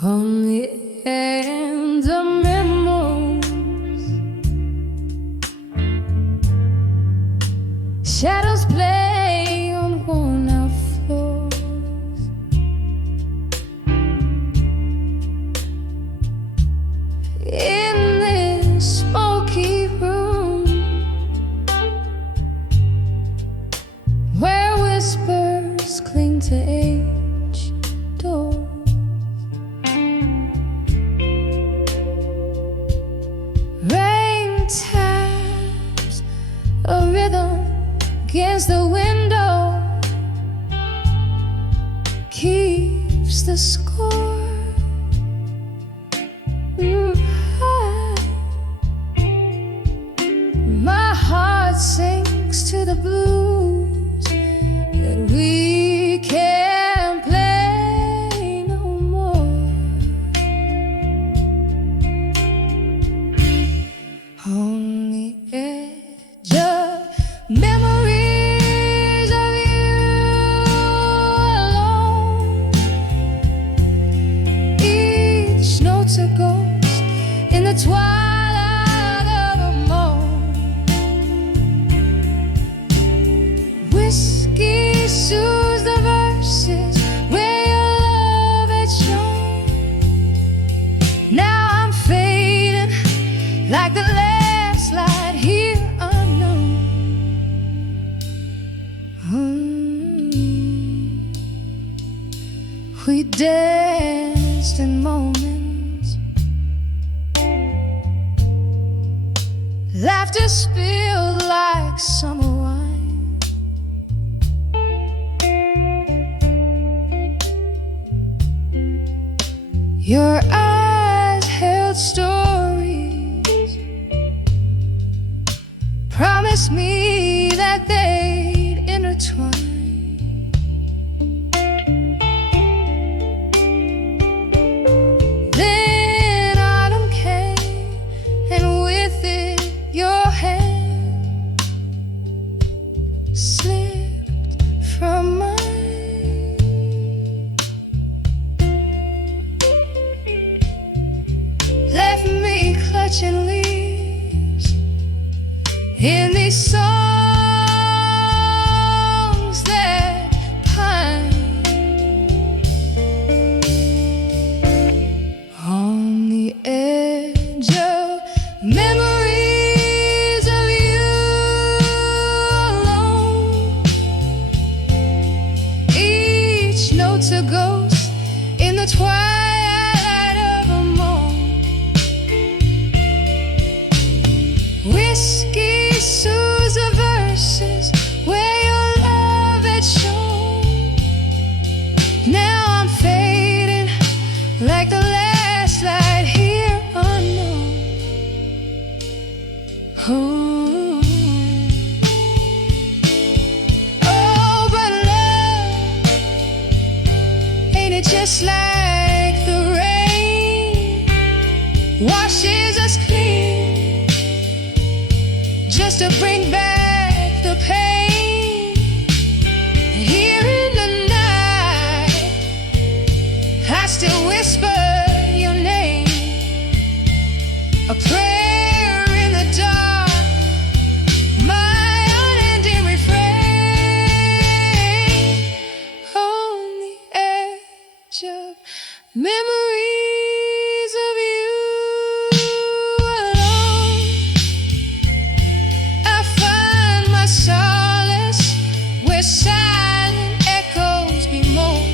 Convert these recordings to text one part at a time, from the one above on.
On the end of memories, shadows play on worn out floors. In this smoky room, where whispers cling to aged doors. Rain taps a rhythm against the window, keeps the score. My heart sinks to the blues that we can't play no more. On the edge of memories of you alone, each note's a ghost in the twilight of a moan. Whiskey soothes the verses where your love had shone. Now I'm fading like the last light here unknown. We danced in moments, laughter spilled like summer wine. Your eyes held stories, promised me that they'd intertwine. Then autumn came, and with it your hand slipped from mine. Left me clutching leaves in these songs that pine. On the edge of memories of you alone, each note's a ghost in the twilight of a moan. Whiskey soothes the verses where your love had shone. Now I'm fading like the last light here unknown. Oh, oh, but love, ain't it just like the rain washes us clean, just to bring back the pain. Here in the night, I still whisper your name, a prayer in the dark, my unending refrain. On the edge of memories of you alone, I find my solace where silent echoes bemoan.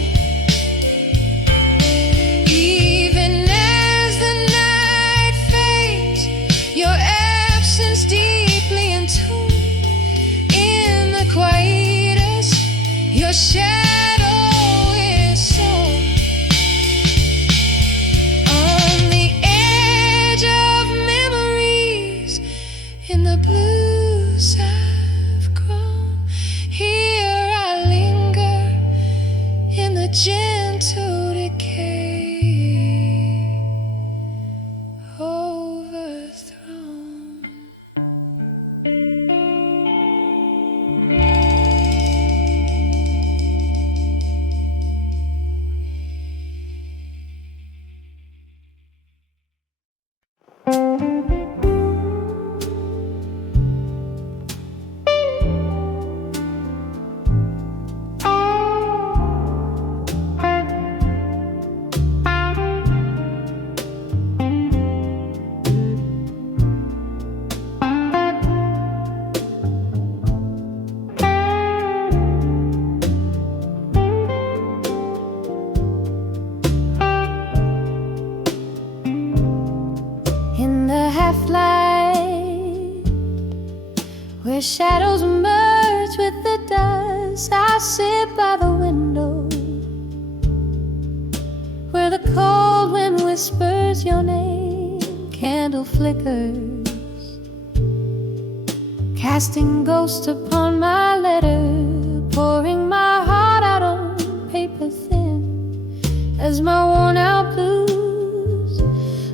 Even as the night fades, your absence deeply entombed in the quietus, your shadow is sown. On the edge of memories, in the blues I've grown, here I linger in the gentle decay, overthrown. where shadows merge with the dust. I sit by the window, where the cold wind whispers your name. Candle flickers, casting ghosts upon my letter, pouring my heart out on paper thin as my worn out blues.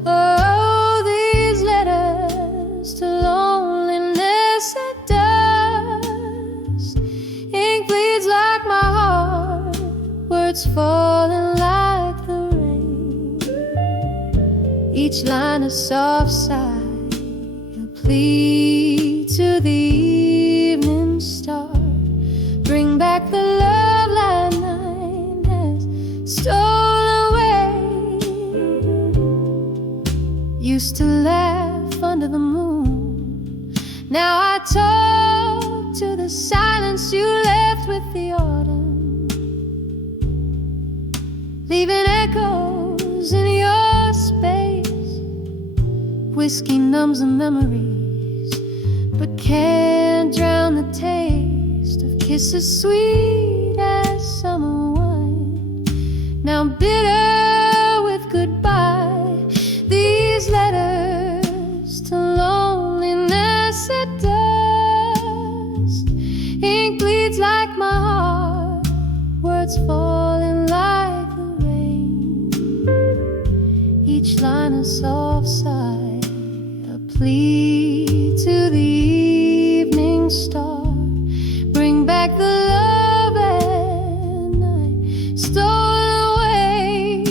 Oh, these letters to loneliness at dust. Ink bleeds like my heart, words falling like the rain. Each line a soft sigh, a plea to the evening star. Bring back the love that night has stolen away. Used to laugh under the moon, now I talk to the silence you left with the autumn, leaving echoes in your space. Whiskey numbs the memories, but can't drown the taste of kisses sweet as summer wine, now bitter with goodbye. These letters to loneliness at dust. Ink bleeds like my heart, words falling like the rain. Each line a soft sigh, a plea to the evening star. Bring back the love at night stolen away.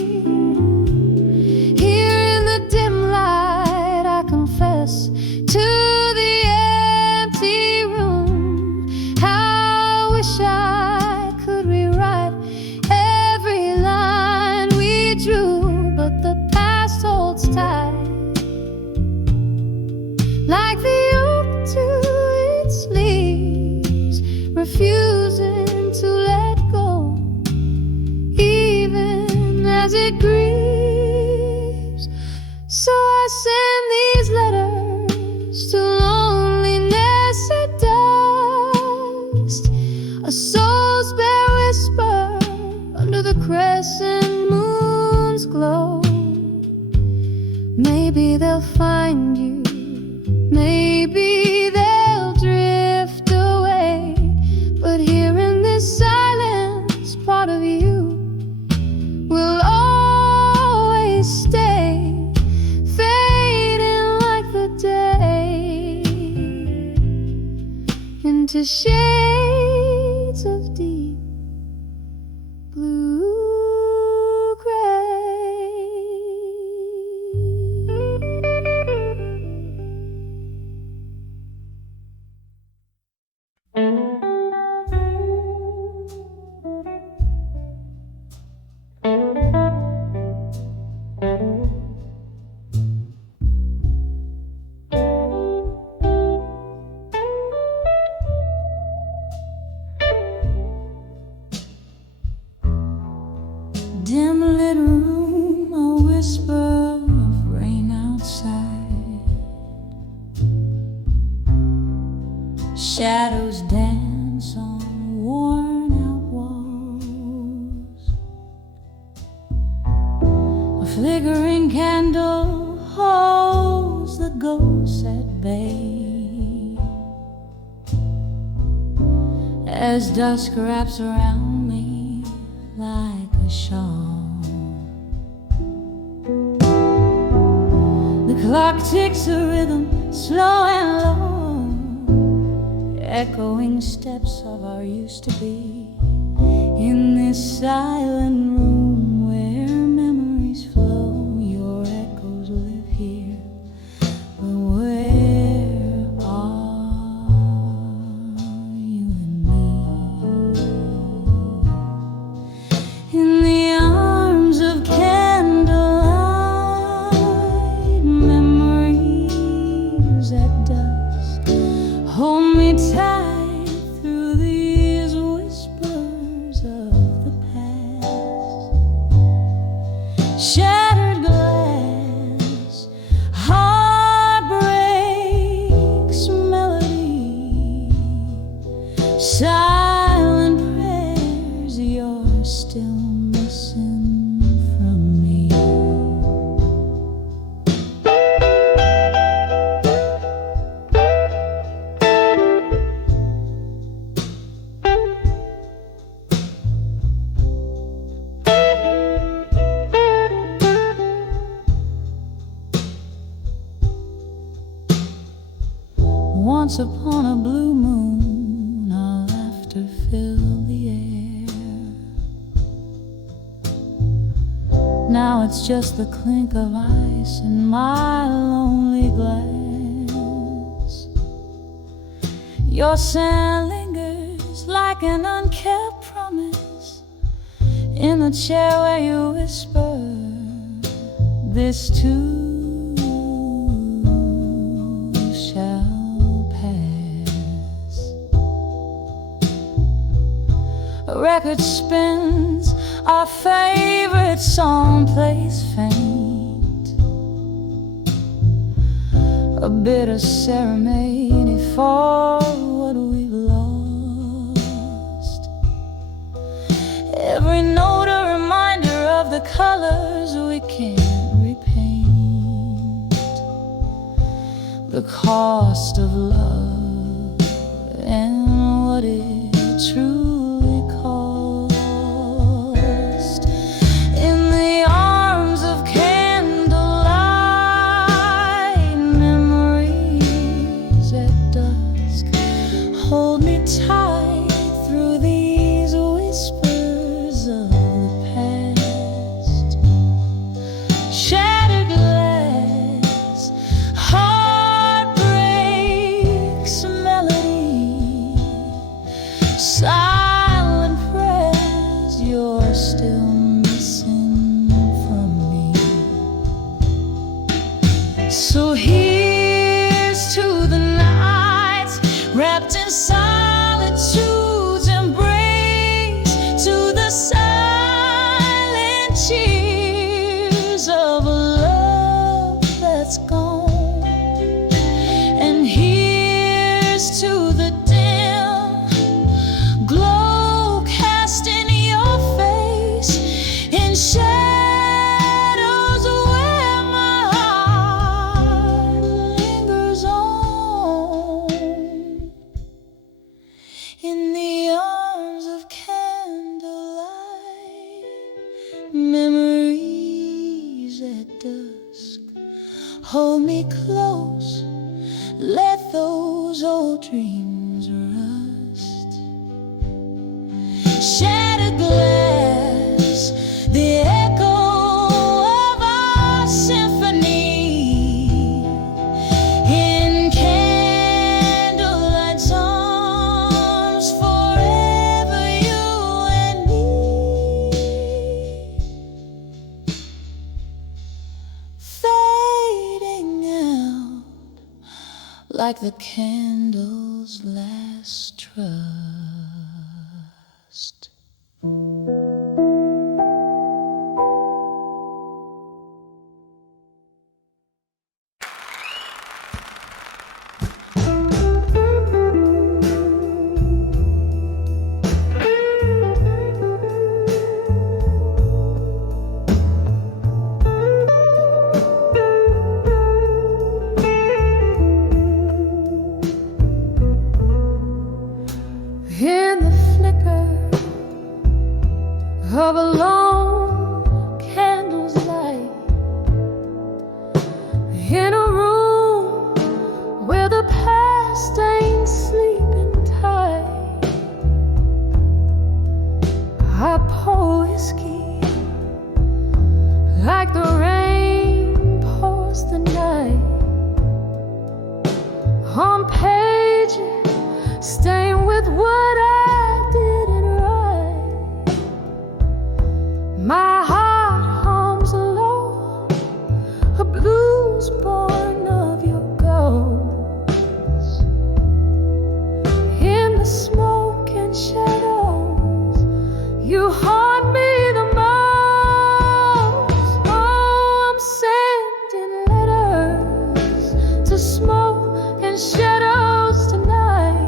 Here in the dim light I confess to the empty room. How I wish I could rewrite every line we drew, but the past holds tight like the oak to its leaves, refusing to let go, even as it grieves. So I send these letters to loneliness at dust, a soul's bare whisper under the crescent moon's glow. Maybe they'll find you, maybe they'll drift away, but here in this silence, part of you will always stay, fading like the day into shades of deep blue gray. Dim lit room, a whisper of rain outside. Shadows dance on worn out walls. A flickering candle holds the ghosts at bay as dusk wraps around me like a shawl. The clock ticks a rhythm, slow and low, echoing steps of our used to be, in this silent room where memories flow. Your echoes live here, but where are you and me? In the arms of candlelight, memories at dusk hold me tight through these whispers of the past. Shattered glass, heartbreak's melody, Once upon a blue moon, our laughter filled the air. Now it's just the clink of ice in my lonely glass. Your sand lingers like an unkept promise in the chair where you whisper, this too shall pass. A record spins, our favorite song plays faint, a bitter ceremony for what we've lost. Every note a reminder of the colors we can't repaint, the cost of love and what it truly cost. In the arms of candlelight, memories at dusk hold me tight through these whispers of the past. Shattered glass, heartbreak's melody, silent prayers you're still missing from me. So here's to the nights wrapped in solitude's embrace, to the silent cheers of a love that's gone. And here's to the dim glow cast in your face, in shadows where my heart lingers on. In the arms of candlelight, memories at dusk hold me close, let those old dreams rust. Shattered glass, the echo of our symphony, in candlelight's arms, forever you and me. Fading out like the candle's last trust. In the flicker of a lone candle's light, in a room where the past ain't sleeping tight, I pour whiskey like the rain pours the night on pages stained with what I didn't write. My heart hums low, a blues born of your ghost. In the smoke and shadows, you haunt me the most. Oh, I'm sending letters to smoke and shadows tonight,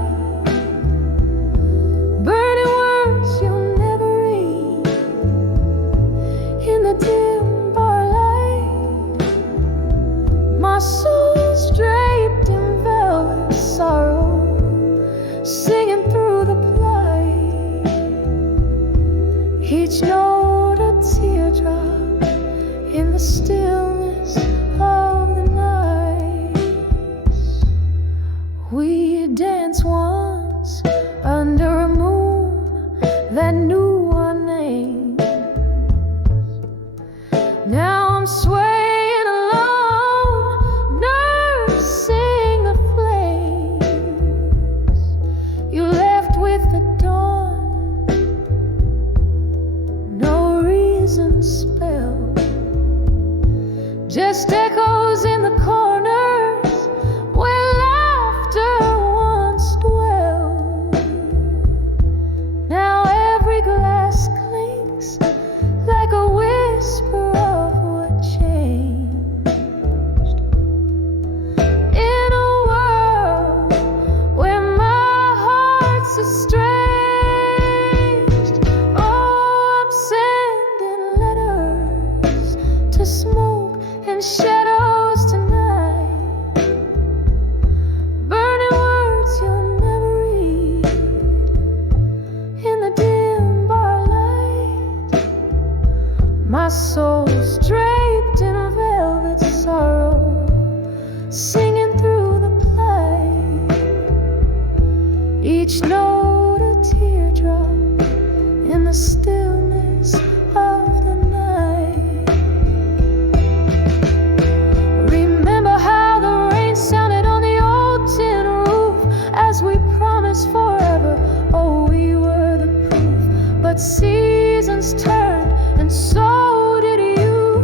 burning words you'll never read in the dim bar light. My soul's draped in velvet sorrow, singing through the plight, each note a teardrop in the stillness of the night. We dance once under a moon that knew our names. Now I'm swaying alone, nursing the flames you left with the dawn. No reason spelled, just echoes in the corners where laughter once dwelled. Now every glass clinks like a whisper of what changed. In a world where my heart's estranged, oh, I'm sending letters to smoke and shadows tonight, burning words you'll never read in the dim bar light. My soul's draped in velvet sorrow, singing through the plight, each note a teardrop in the stillness of the night. Remember how the rain sounded on the old tin roof as we promised forever. Oh, we were the proof. But seasons turned and so did you.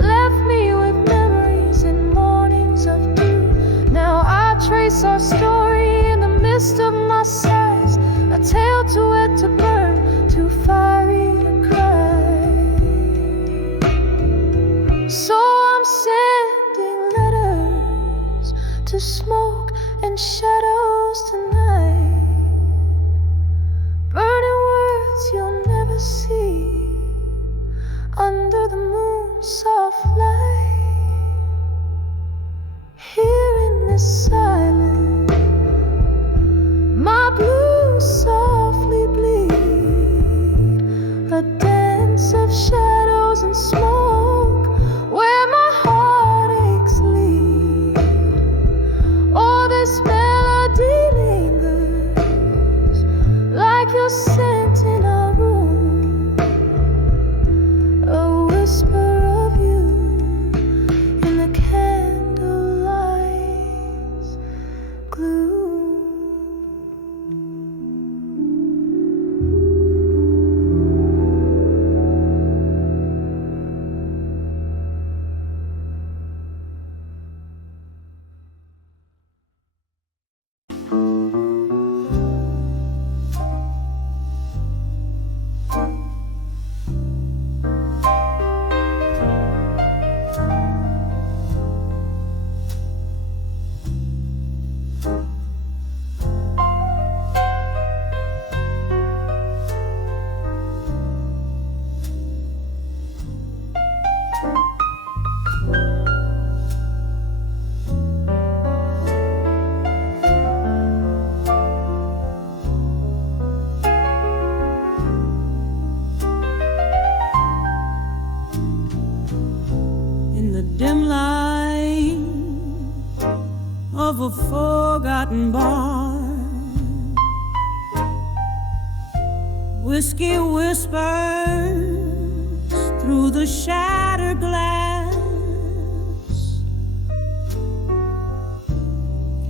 Left me with memories and mornings of dew. Now I trace our story in the mist of my sighs, a tale too wet to burn, too fiery to cry. So I'm sending letters to smoke and shadows tonight, burning words you'll never see under the moon's soft light. Here in this silence, my blues softly bleed, a dance of shadows and smoke where my heartaches lead. Oh, this melody lingers like your scent in our room, a whisper of you in the candlelight's gloom. In the dim light of a forgotten bar, whiskey whispers through the shattered glass,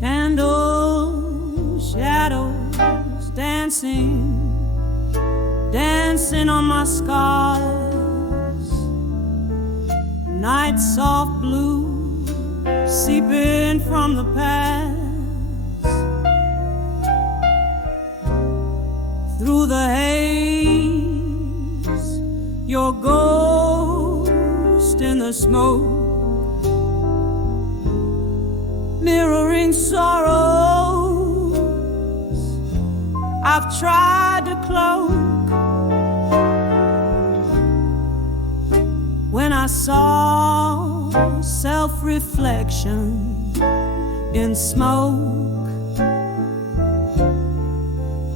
candle shadows dancing on my scars. Night soft blue seeping from the past through the haze, your ghost in the smoke, mirroring sorrows I've tried to cloak. When I saw self-reflection in smoke,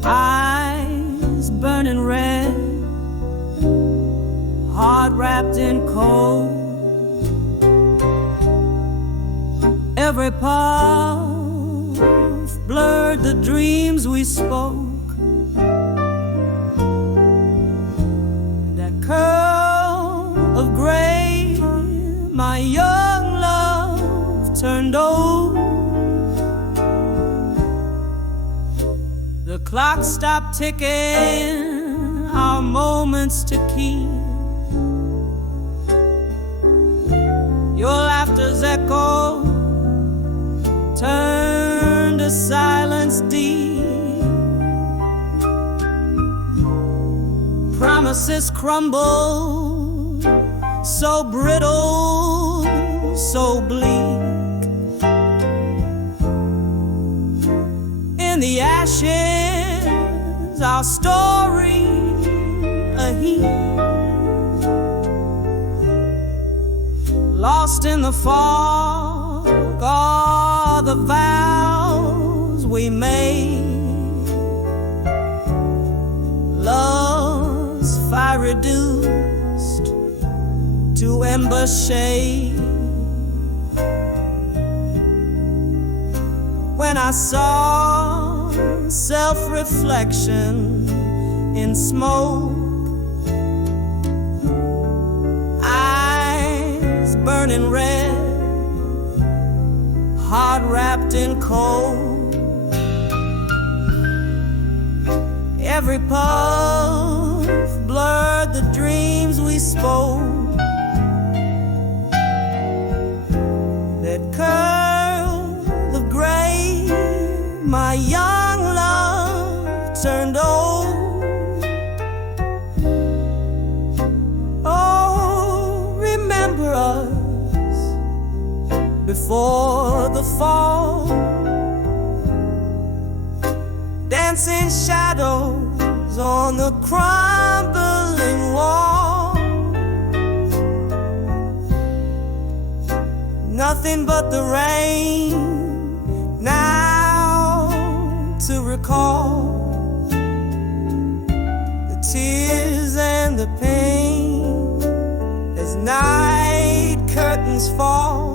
eyes burning red, heart wrapped in cold, every puff blurred the dreams we spoke. That curl of gray, my young love turned old. The clock stopped ticking, our moments to keep. Your laughter's echo turned to silence deep. Promises crumble, so brittle, so bleak. In the ashes, our story a heap. Lost in the fog are the vows we made. Love's fire reduced to ember shade. When I saw self-reflection in smoke, eyes burning red, heart wrapped in cold. Every puff blurred the dreams we spoke. That curl of gray, my young love turned old. Oh, remember us before the fall. Dancing shadows on the crumbling wall. Nothing but the rain now to recall the tears and the pain as night curtains fall.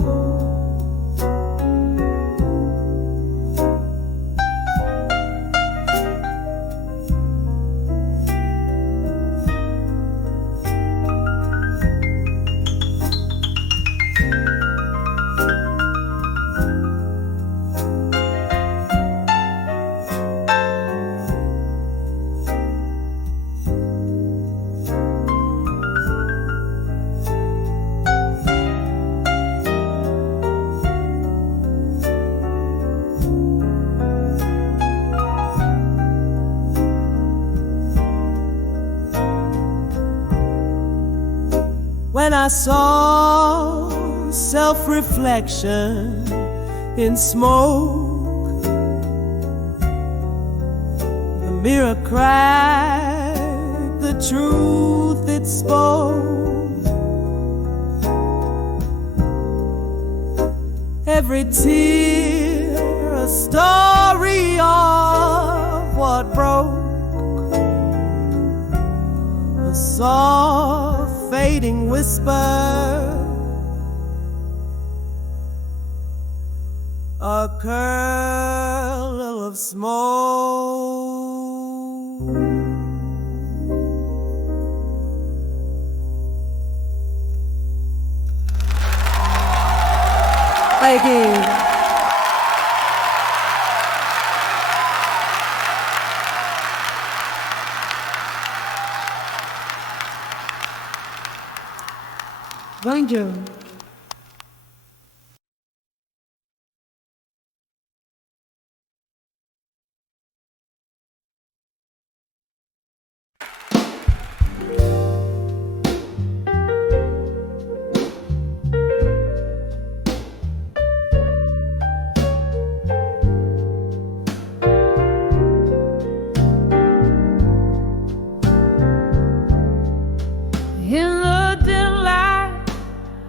When I saw self-reflection in smoke, the mirror cracked the truth it spoke. Every tear a story of what broke. A soft fading whisper, a curl of smoke. Thank you. Thank you.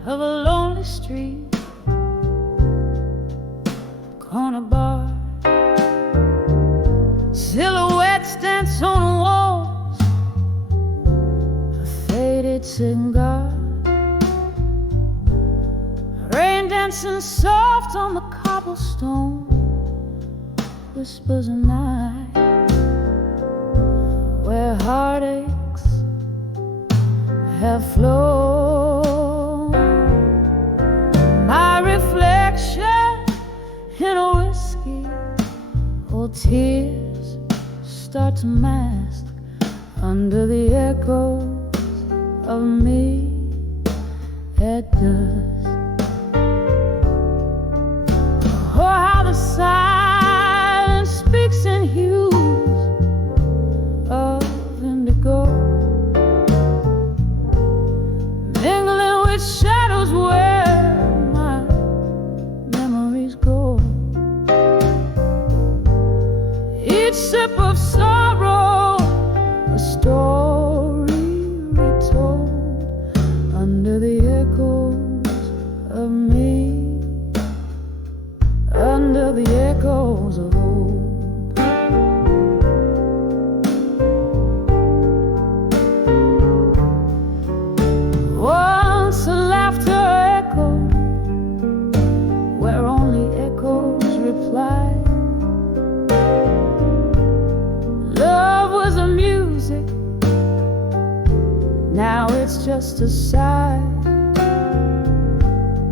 Of a lonely street, corner bar, silhouettes dance on the walls, a faded cigar, rain dancing soft on the cobblestone, whispers a night where heartaches have flown. My reflection in a whiskey, old tears start to mask under the echoes of me at dusk. Oh, how the silence speaks in hues of indigo, mingling with shadows where my memories go. Each sip of sorrow, a story retold under the echoes of me, under the echoes of old. Once a laughter echoed where only echoes replied. Love was a music, now it's just a sigh.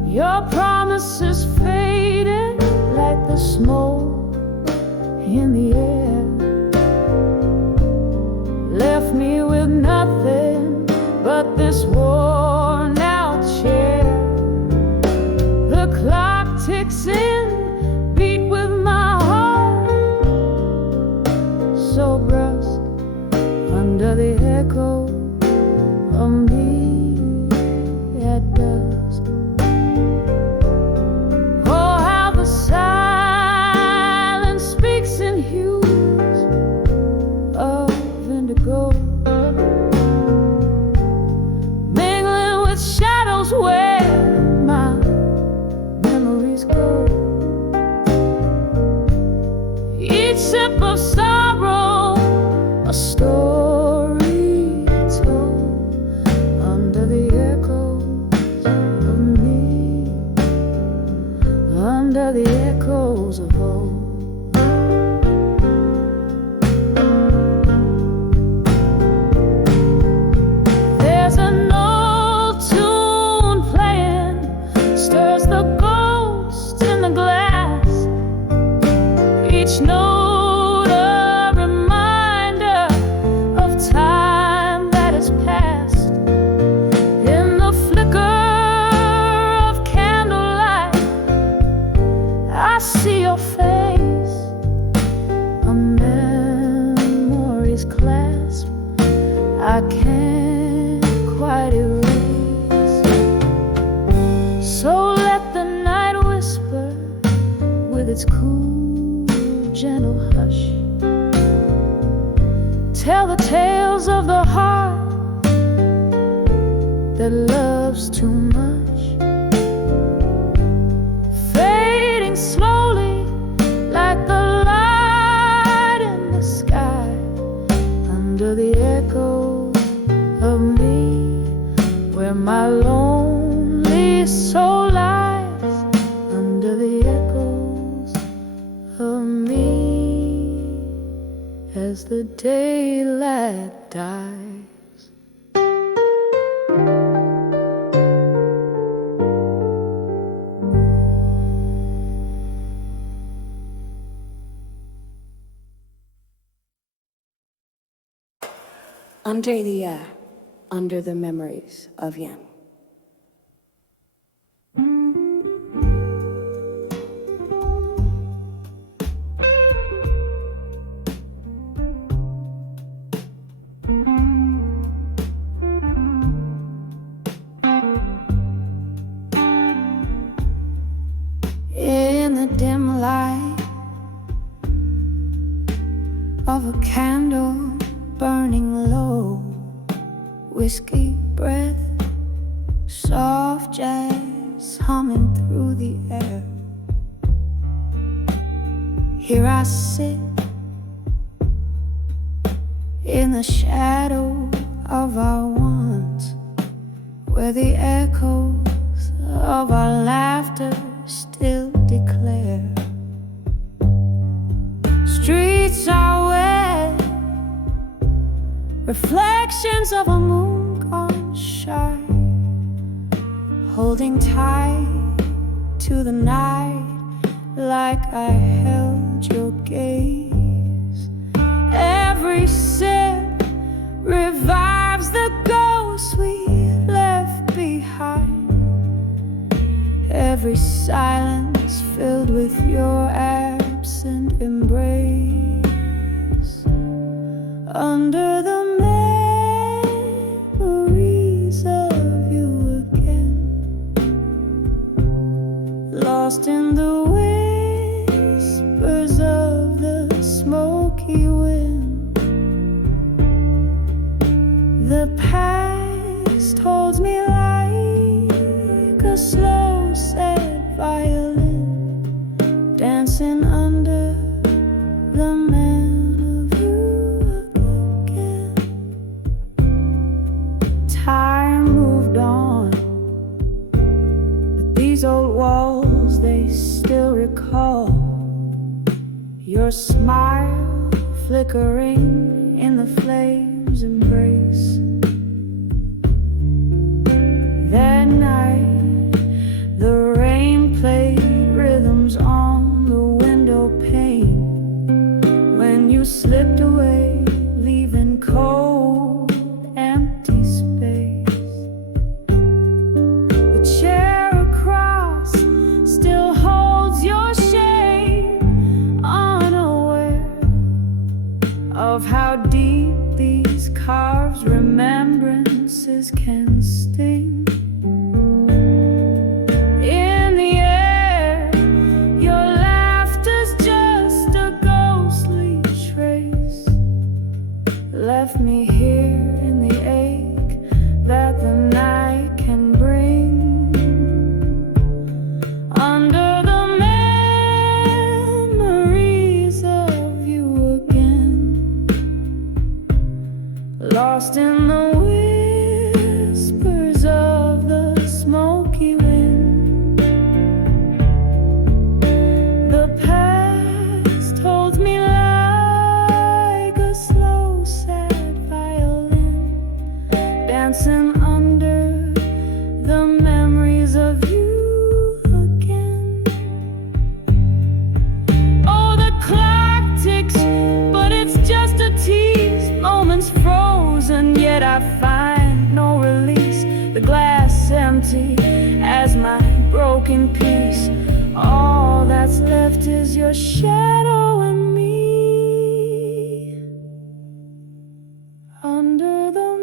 Your promises faded like the smoke in the air, left me with nothing but this worn out chair. The clock ticks in, beat with my heart, so brusque under the echo of me at dusk. Oh, how the silence speaks in hues of indigo, mingling with shadows where my memories go. Each sip of sorrow, a story told under the echoes of me, under the echoes of old. There's an old tune playing, stirs the ghost in the glass. Each note a reminder of time that has passed. In the flicker of candlelight, I see your face, a memory's clasp I can't quite erase. So let the night whisper with its cool, gentle hush, tell the tales of the heart that loves too much, fading slowly like the light in the sky, under the echo of me, where my lonely soul lies, under the echoes of me, as the daylight dies. Under the memories of Yen. In the dim light of a candle burning low, whiskey breath, soft jazz humming through the air. Here I sit in the shadow of our once, where the echoes of our laughter still declare reflections of a moon gone shy, holding tight to the night like I held your gaze. Every sip revives the ghosts we left behind, every silence filled with your absent embrace. Under the memories of you again, lost in the whispers of the smoky wind. The past holds me like a slow, sad violin, dancing under the man of you again. Time moved on, but these old walls, they still recall your smile flickering in the flames' embrace. That night, the rain played rhythms on the window pane when you slipped away, leaving cold, empty space. The chair across still holds your shame, unaware of how deep these carved remembrances can sting. In the air, your laughter's just a ghostly trace, left me here in the ache that the night can bring. Under the memories of you again, lost in the whispers of the smoky wind. The past holds me like a slow, sad violin, dancing under the memories of you again. Oh, the clock ticks, but it's just a tease. Moments frozen, yet I find no release. The glass empty as my broken piece. All that's left is your shadow and me. Under the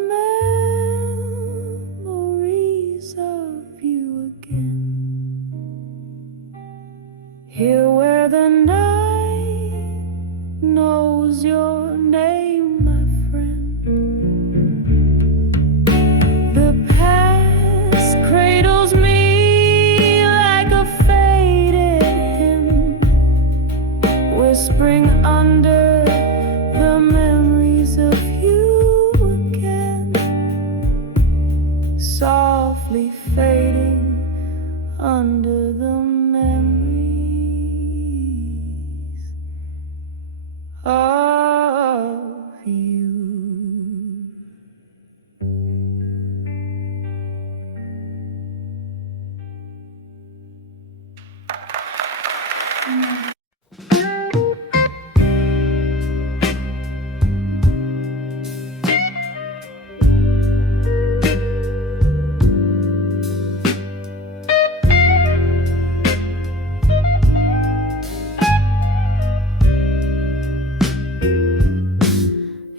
memories of you again, here where the night knows your name, my friend. The past cradles me like a faded hymn, whispering under the memories of you again, softly fading under the memories of you.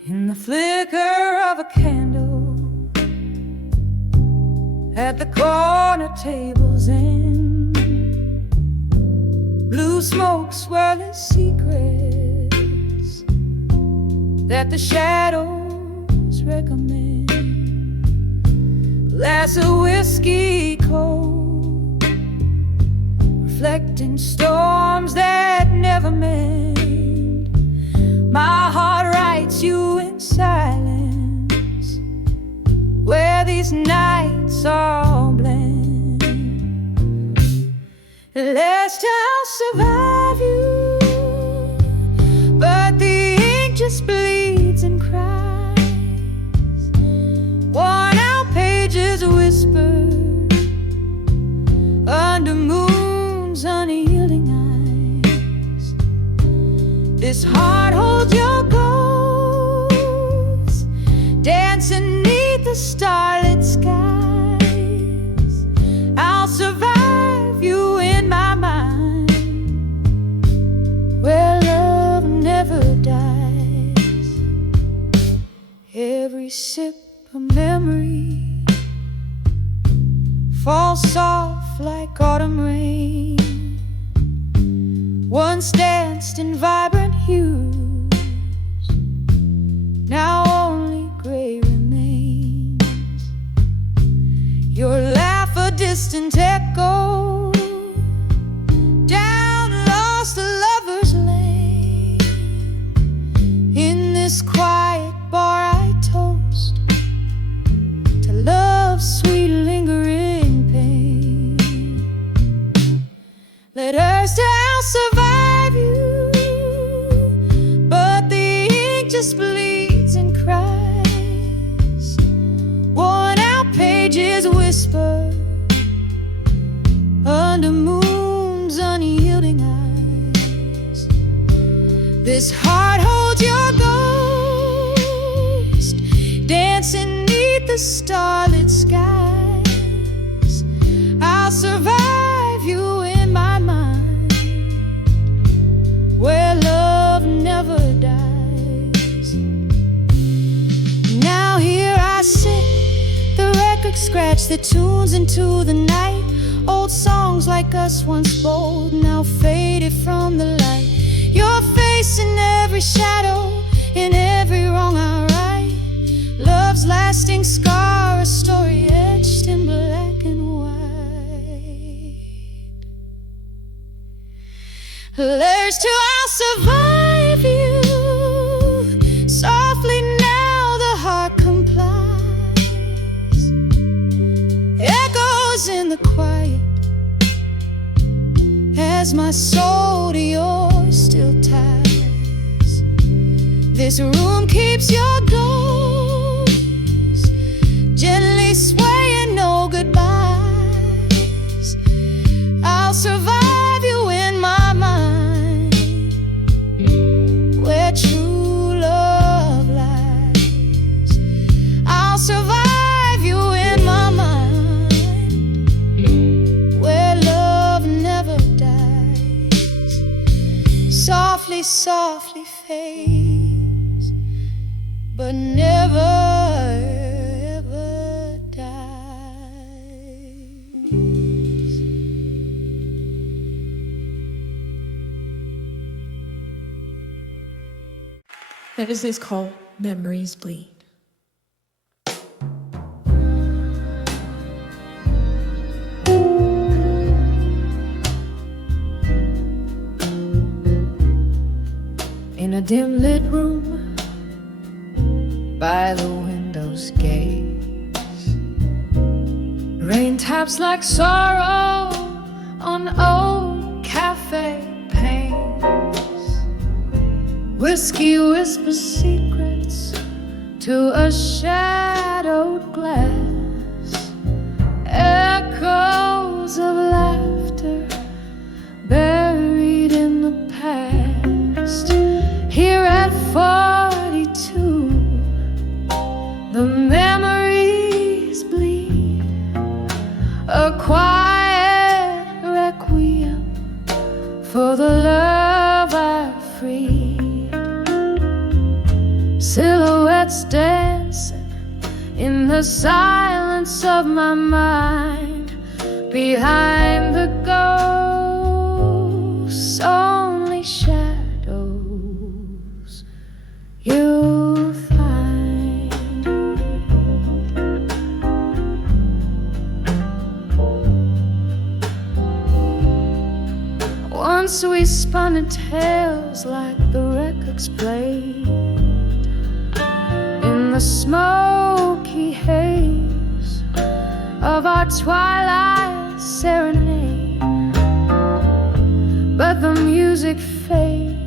In the flicker of a candle at the corner table's end, blue smoke swirling secrets that the shadows recommend. Glass of whiskey cold, reflecting storms that never mend. My heart writes you in silence, where these nights all blend. Lest I'll survive you, but the ink just bleeds and cries. under moon's unyielding eyes. This heart holds your ghost, dancing neath the starlit skies. I'll survive you in my mind, where love never dies. Every sip a memory falls soft like autumn rain. Once danced in vibrant hues, now only gray remains. Your laugh a distant echo down lost a lover's lane. In this quiet bar I toast to love's sweet lingering pain. Let I'll survive you, but the ink just bleeds and cries. Worn out pages whisper under moon's unyielding eyes. This heart holds your ghost, dancing neath the starlit skies. I'll survive you in my mind, where love never dies. Now here I sit, the record scratch that tunes into the night. Old songs like us once bold, now faded from the light. Your face in every shadow, in every wrong I write. Love's lasting scar, a story etched in black and white. There's to I'll survive you. Softly now the heart complies. Echoes in the quiet as my soul to yours still ties. This room keeps your ghost, gently swaying no goodbyes. I'll survive you in my mind, where true love lies. I'll survive you in my mind, where love never dies. Softly, softly fades, but never ever dies. That is called Memories Bleed. In a dim lit room by the window's gaze, rain taps like sorrow on old cafe panes. Whiskey whispers secrets to a shadowed glass. Echoes of laughter buried in the past. Here at 42, the memories bleed, a quiet requiem for the love I freed. Silhouettes dancing in the silence of my mind. Behind the ghosts, only shadows you'll find. Once we spun in tales like the records played in the smoky haze of our twilight serenade. But the music faded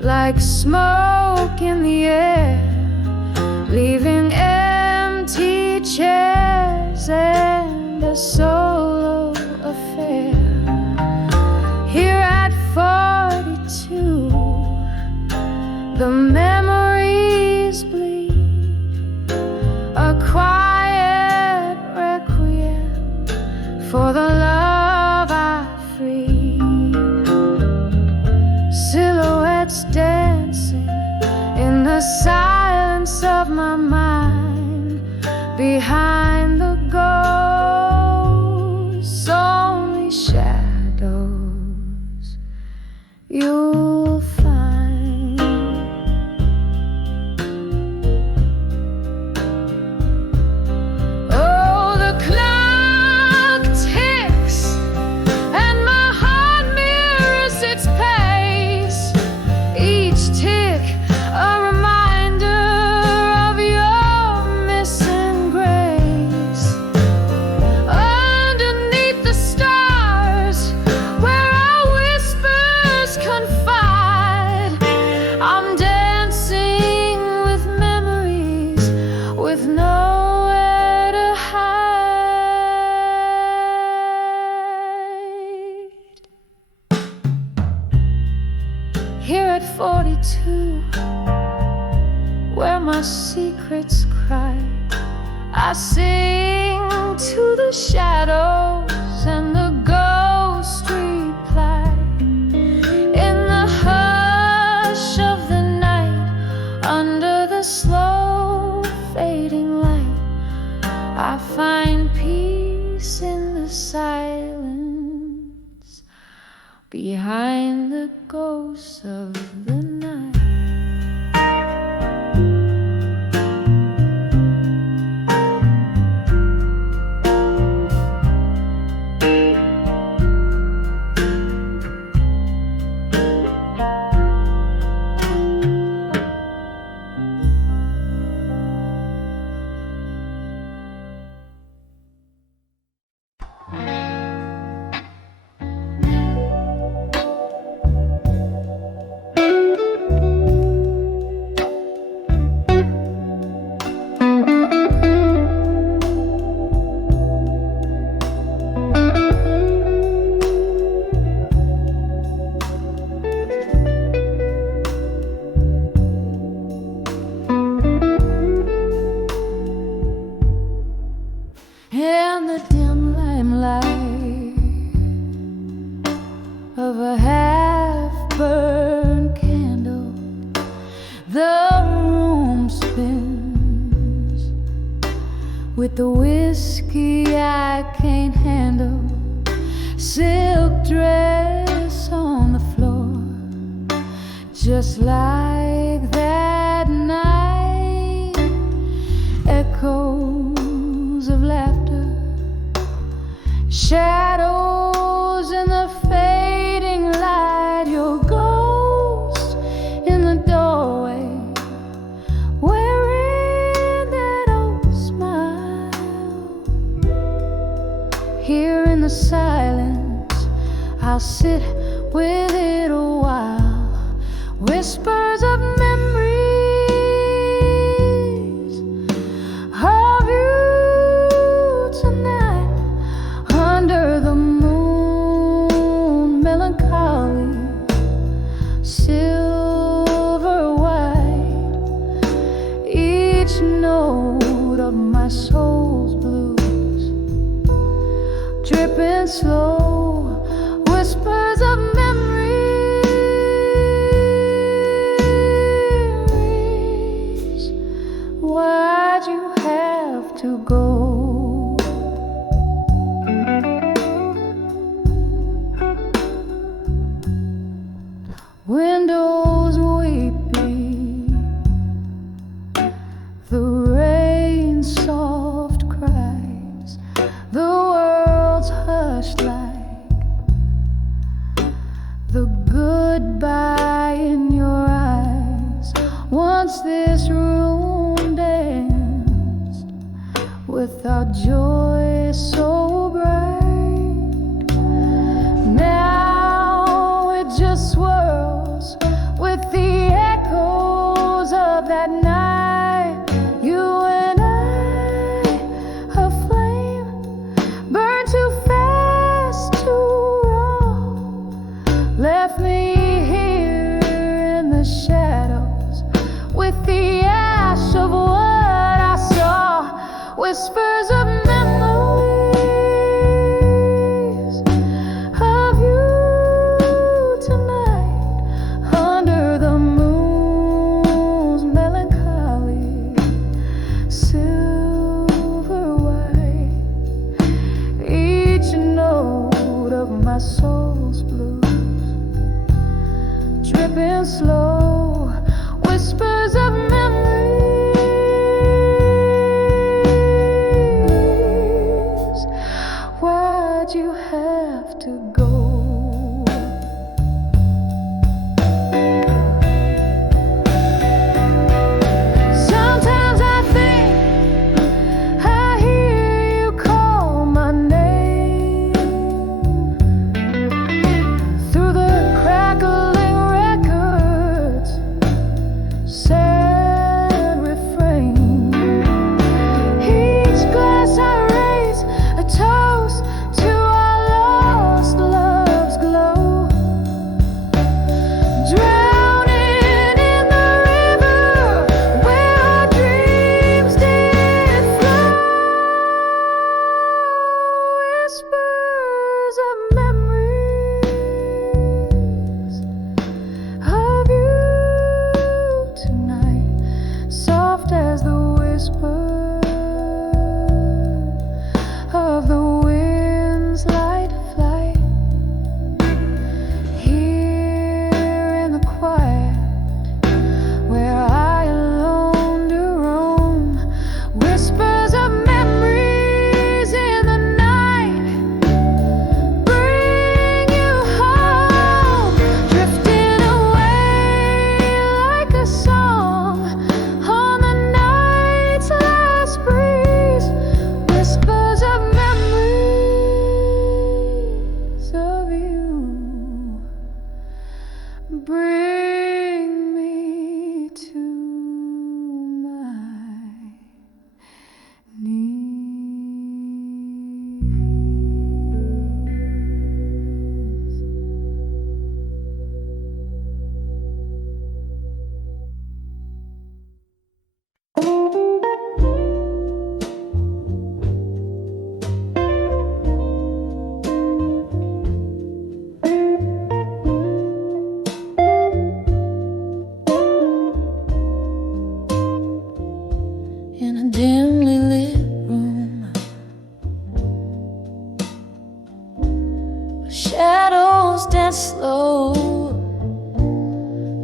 like smoke in the air, leaving empty chairs and a solo affair. the silence of my mind, behind the ghosts, only shadows you'll find. Oh, the clock ticks and my heart mirrors its pace, each tick a reminder of your missing grace. Underneath the stars, where our whispers confide, I'm dancing with memories with nowhere to hide. Here at 42, where my secrets cry, I sing to the shadows and the ghosts reply. In the hush of the night, under the slow fading light, I find peace in the silence, behind the ghosts of the night. In the dim limelight of a half-burned candle, the room spins with the whiskey I can't handle. Silk dress on the floor, just like that night. Echoes of laughter, shadows in the fading light, your ghost in the doorway, wearing that old smile. Here in the silence, I'll sit with it a while. Whispers of memories of you tonight, under the moon, melancholy, silver white. Each note of my soul's blues, dripping slow. Whispers of memories. Why'd you have to go? Windows weeping, the rain soft cries, the world's hushed like the goodbye in your eyes. Once this room danced without joy so bright, now it just swirls with the echoes of that night. You and I, a flame, burn too fast, too raw, left me here in the shadows with the ash of what I saw. Whispers of memories of you tonight, of my soul's blues, dripping slow, whispers of memories. Why'd you have to go?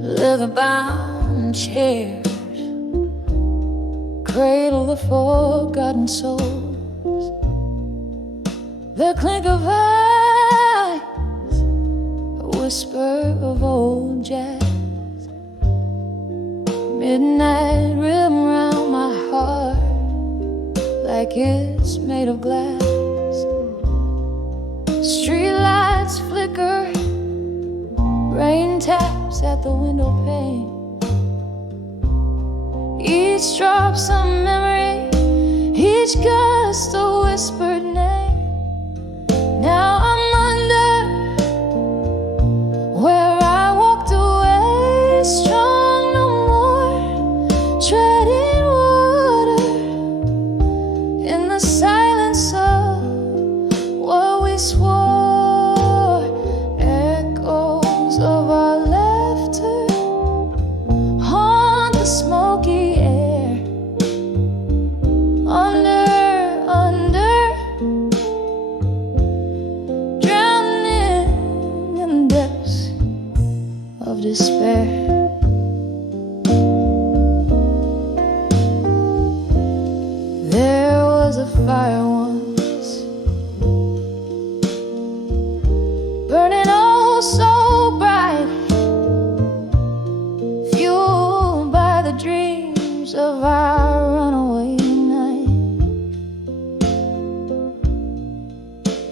Leather-bound chairs cradle the forgotten souls. The clink of eyes, a whisper of old jazz. Midnight rim round my heart like it's made of glass. Streetlights flicker, rain taps at the window pane. Each drop's a memory, each gust a whispered name. Now I'm under where I walked away, strong no more, treading water in the silence of what we swore. Echoes of our laughter haunt the smoky air. Under, drowning in the depths of despair. There was a fire once, burning oh so bright, fueled by the dreams of our runaway night.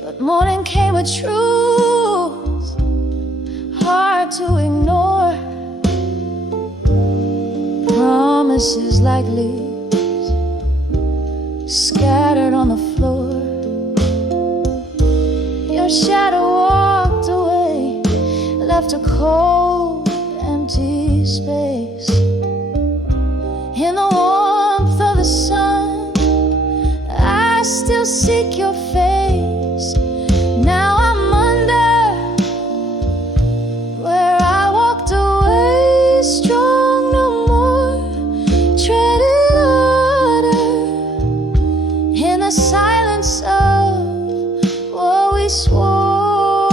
But morning came with truth hard to ignore. Promises like leaves scattered on the floor. Your shadow walked away, left a cold, empty space. In the warmth of the sun, I still seek your face. Now I'm under where I walked away, strong no more, treading water in the silence of what we swore.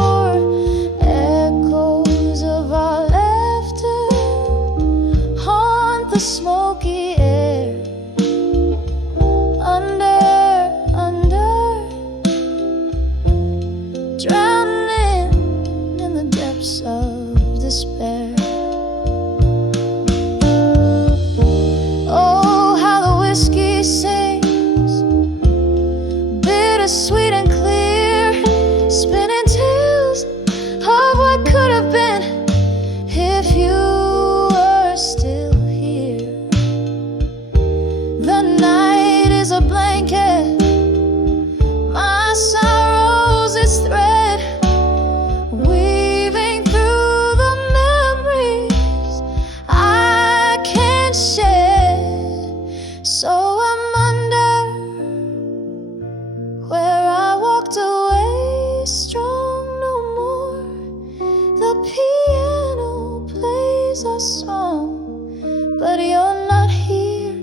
memories are strong, but you're not here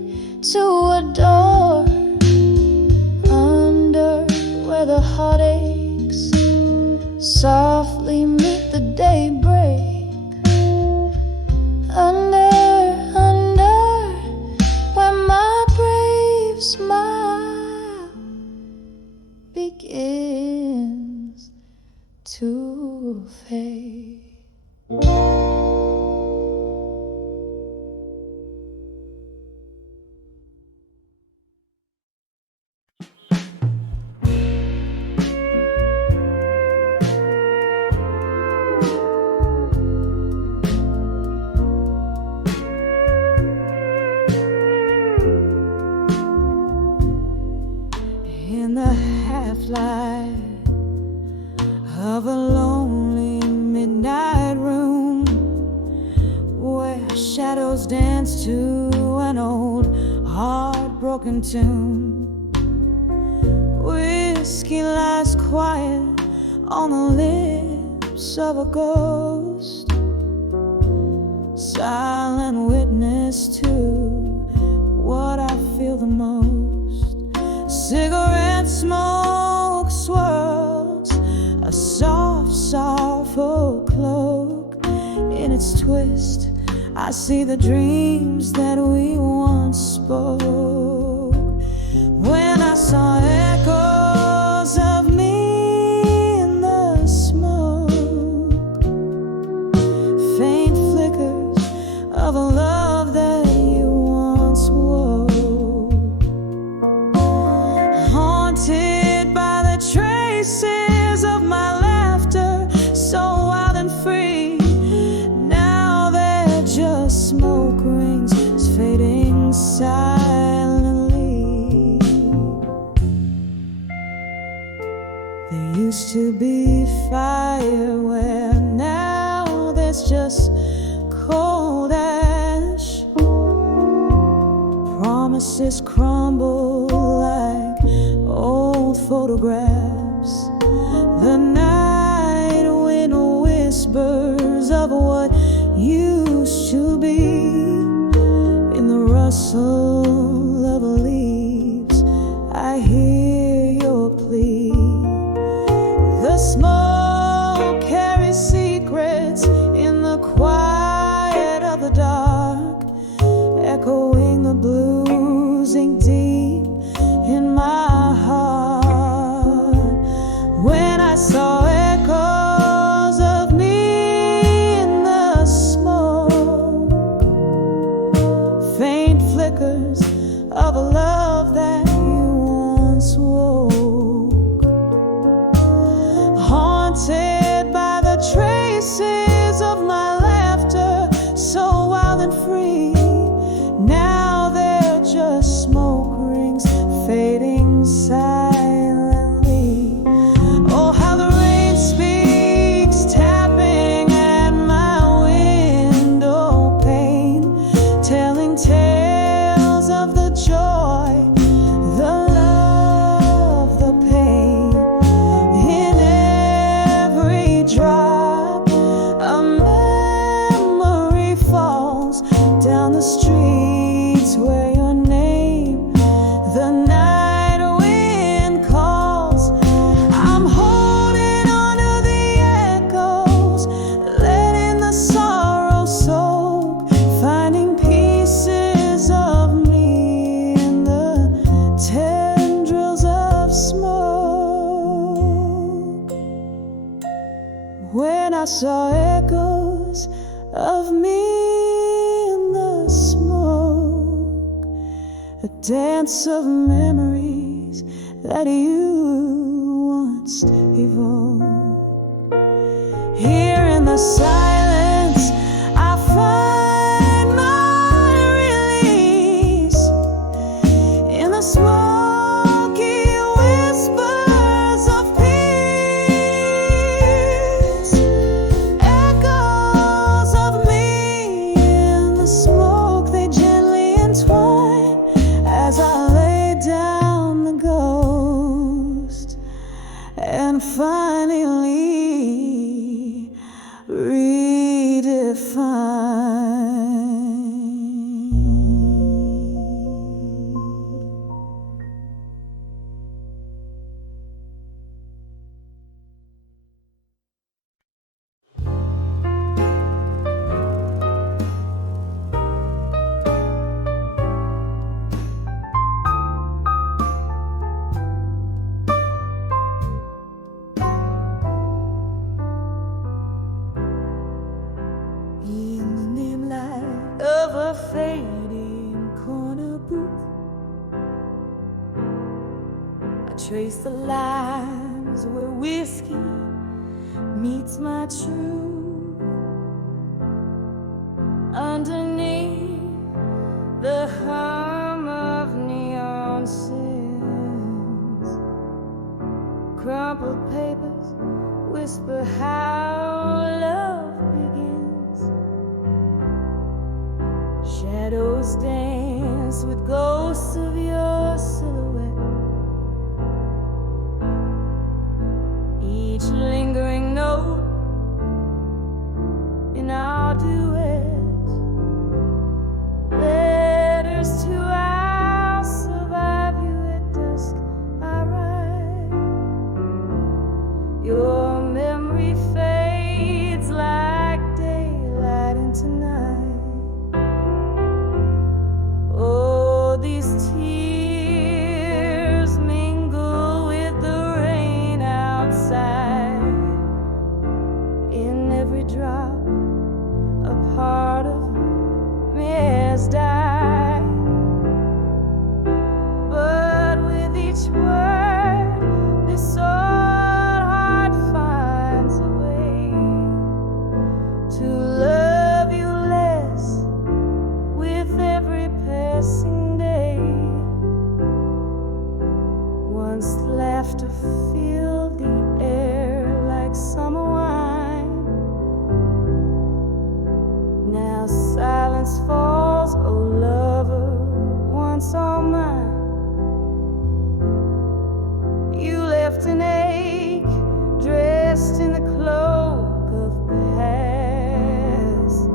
to adore. Under where the heartaches softly meet the daybreak. Under where my brave smile begins to fade. In the half-light of a lonely midnight room, where shadows dance to an old heartbroken tune, whiskey lies quiet on the lips of a ghost, silent witness to what I feel the most. Cigarette smoke swirls a soft, sorrowful cloak. In its twist, I see the dreams that we once spoke. When I saw echoes of me in the smoke, faint flickers of a love that you once wore. Haunted by the traces of my laughter, so wild and free. Now they're just smoke rings fading silently. There used to be fire where now there's just cold ash. Promises crumble like old photographs. The night wind whispers of what used to be. In the rustle of leaves, I hear your plea. The smoke carries secrets in the quiet of the dark, echoing the blues ink deep in my heart. When I saw echoes of me in the smoke, faint flickers of a love that you once woke. Haunted by the traces of my laughter, so wild and free. Now they're just smoke rings fading silently. Oh, how the rain speaks, tapping at my window pane, telling tales of the joy, the love, the pain. In every drop, a memory falls down the streets where your name, the night wind calls. I'm holding on to the echoes, letting the sorrow soak, finding pieces of me in the tendrils of smoke. When I saw echoes of me in the smoke, a dance of memories that you once evoked. Here in the silence, I find my release. In the smoky whispers of peace, echoes of me in the smoke, they gently entwine as I lay down the ghost and finally realize trace the lines where whiskey meets my truth. Underneath the hum of neon sins, crumpled papers whisper how love begins. Shadows dance with ghosts of your silhouette, each lingering note in our duet. Letters to I'll survive you at dusk, I write. Your memory fades like daylight into night. Oh, these tears mingle with the rain outside. In every drop, a part of me has died. But with each word, this old heart finds a way to love you less with every passing day. Once laughter filled the air like summer wine, now silence falls, oh lover, once all mine. You left an ache dressed in the cloak of past.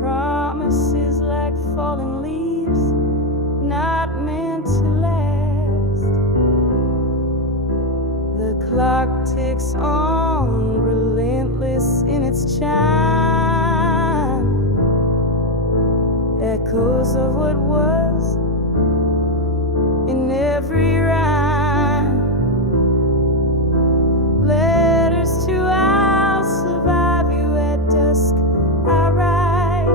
Promises like falling leaves, not meant to last. The clock ticks on, relentless in its chime. Echoes of what was in every rhyme. Letters to I'll survive you at dusk, I write.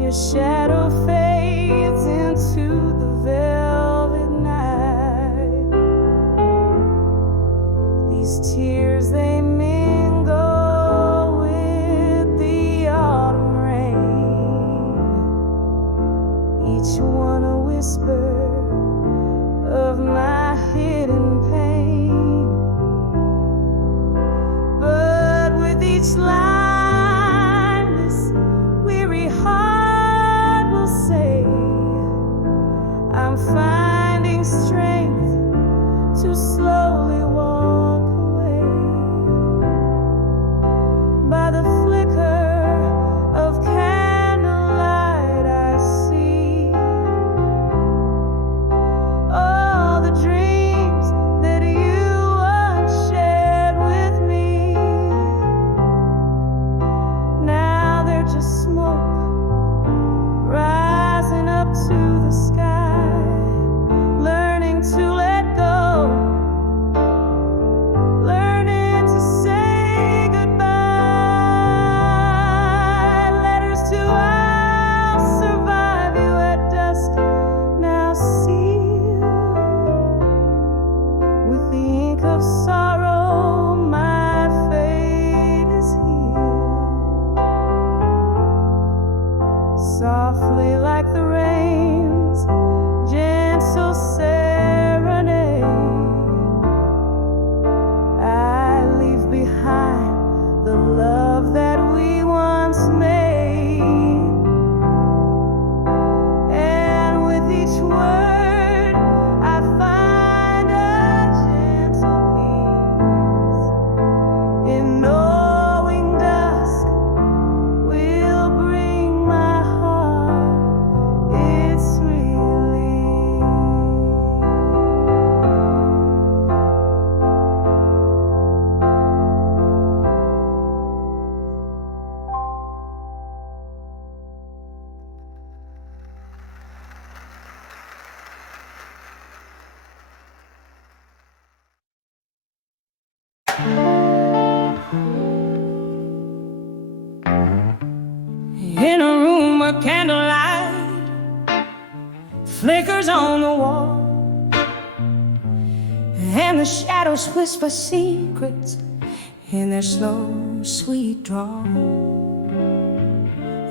Your shadow fades into the velvet night. These tears, they mingle with the autumn rain, each one a whisper of my hidden pain. But with each line, this weary heart will say, I'm finding strength to slowly walk away. By the flicker of candlelight, I see all the dreams that you once shared with me. Now they're just smoke rising up to the sky, learning to let go, learning to say goodbye. Letters to I'll survive you at dusk, now sealed with the ink of sorrow. My fate is healed, softly like the rain's gentle serenade. I leave behind the love that we once made, and with each word I find a gentle peace in knowing dusk will bring my heart its relief. In a room where candlelight flickers on the wall, and the shadows whisper secrets in their slow, sweet drawl.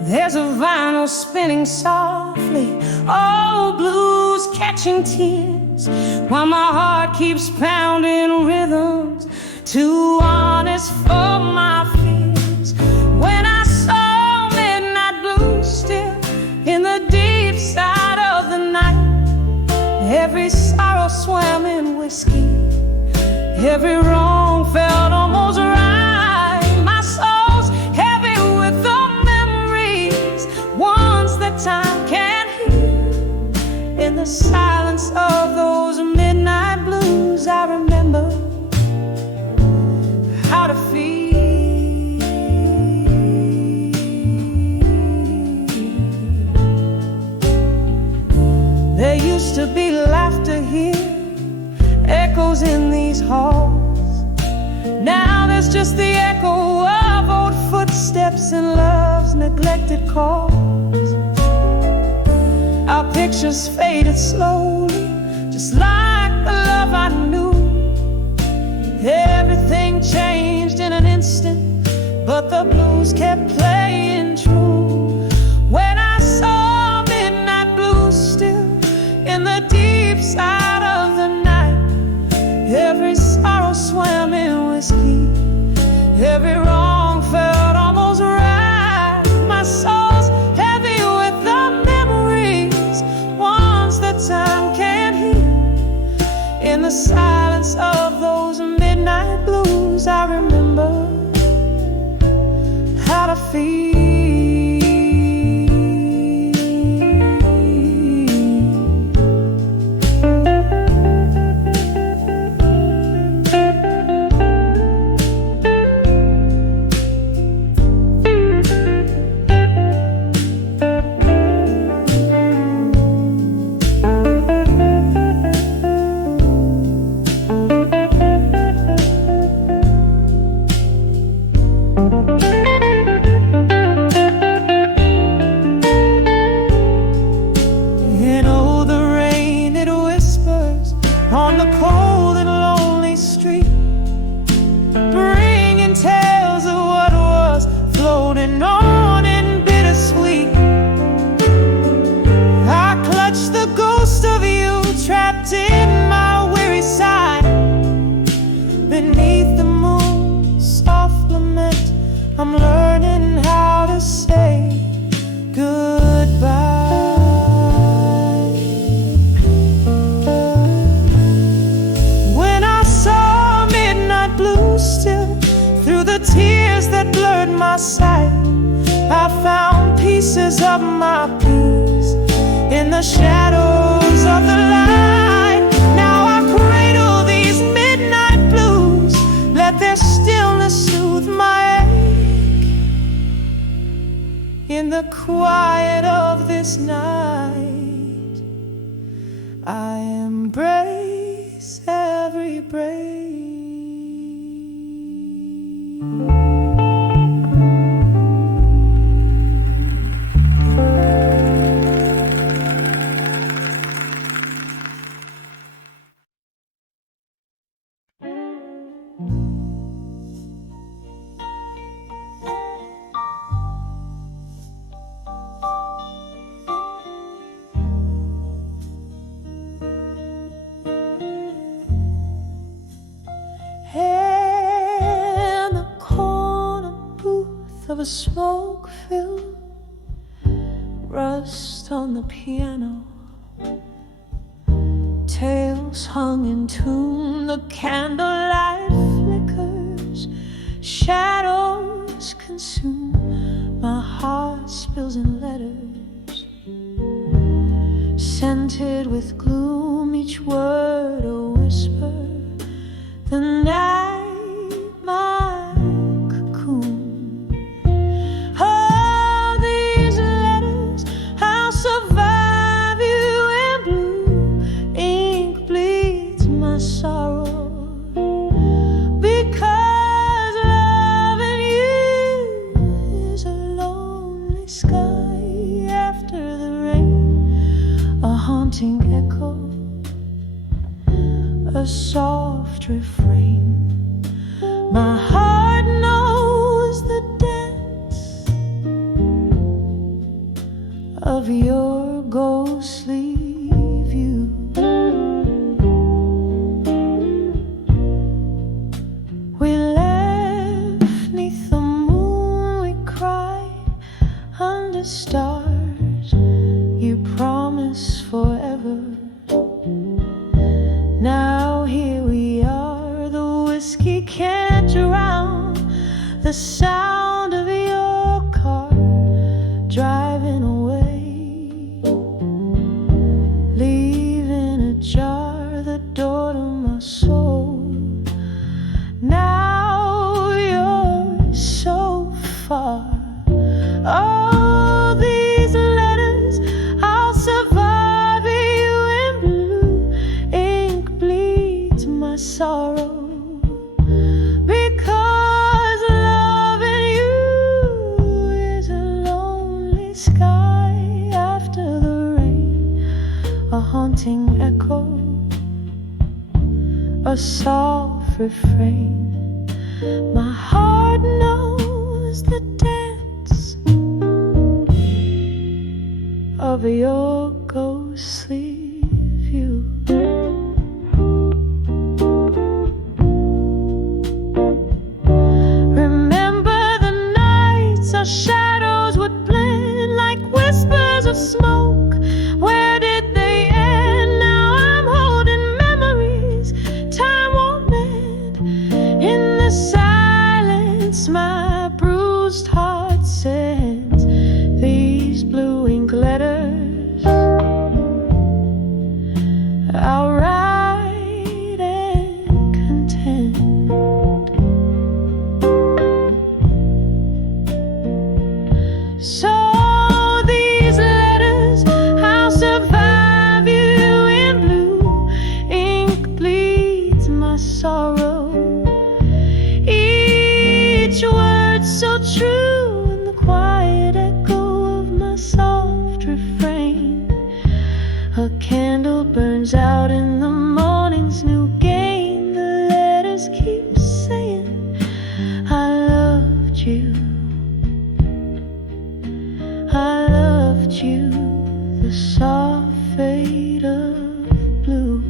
There's a vinyl spinning softly, old blues catching tears, while my heart keeps pounding rhythms too honest for my fears. When I saw midnight blue still in the deep side of the night, every sorrow swam in whiskey, every wrong felt almost right. My soul's heavy with the memories, ones that time can't heal. In the silence of those midnight blues, I remember how to feel. There used to be laughter here, echoes in these halls. Now there's just the echo of old footsteps in love's neglected calls. Our pictures faded slowly, just like the love I knew. Everything changed in an instant, but the blues kept playing true. When I saw midnight blues still in the deep side of the night, every sorrow swam in whiskey, every wrong felt almost right. My soul's heavy with the memories, ones that time can't heal. In the silence of those midnight blues, I remember how to feel. On the cold and lonely street, bringing tales of what was, floating on in bittersweet. I clutch the ghost of you trapped in my weary side. Beneath the moon's soft lament, I'm learning how to say goodbye. Still, through the tears that blurred my sight, I found pieces of my peace in the shadows of the light. Now I cradle these midnight blues, let their stillness soothe my ache. In the quiet of this night, I embrace every break. Of a smoke-filled rust on the piano, tales hung in tune, the candlelight flickers, shadows consume, my heart spills in letters, scented with gloom, each word a whisper, the night my cocoon. Echo, a soft soft refrain. My heart knows the dance of your ghostly view. We laughed 'neath the moon, we cried under stars. You promised forever. Now here we are, the whiskey can't drown the sound of your car driving away, leaving ajar the door to my soul. Now you're so far. Oh, these letters, I'll survive you in blue. Ink bleeds my sorrow, because loving you is a lonely sky after the rain, a haunting echo, a soft refrain. My heart knows the dance of your ghostly view. Remember the nights our shadows would blend like whispers of smoke. Where did they end? Now I'm holding memories time won't mend. In the silence my bruised heart sends these blue ink letters. I'll write and contend. So these letters, I'll survive you in blue. Ink bleeds my sorrow, each word so true in the quiet echo of my soft refrain. A candle burns out in the morning's new gain. The letters keep saying I loved you, I loved you, the soft fade of blue.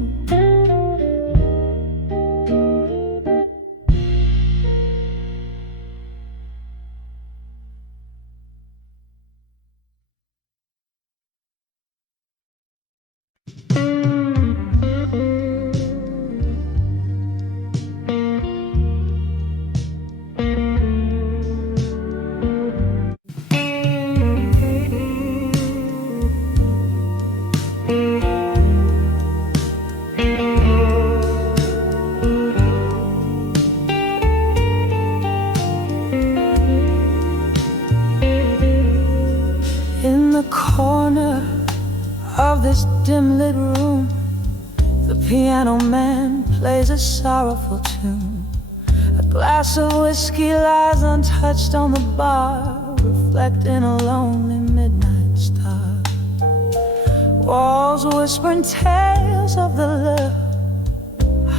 In the corner of this dim lit room, the piano man plays a sorrowful tune. A glass of whiskey lies untouched on the bar, reflecting a lonely midnight star. Walls whispering tales of the love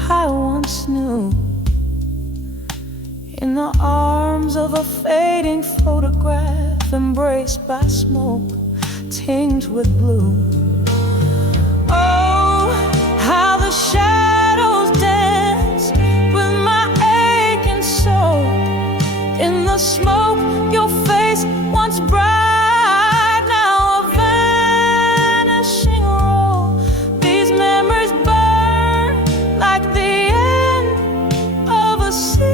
I once knew, in the arms of a fading photograph, embraced by smoke tinged with blue. Oh, how the shadows dance with my aching soul. In the smoke, your face once bright, now a vanishing role. These memories burn like the end of a cigarette.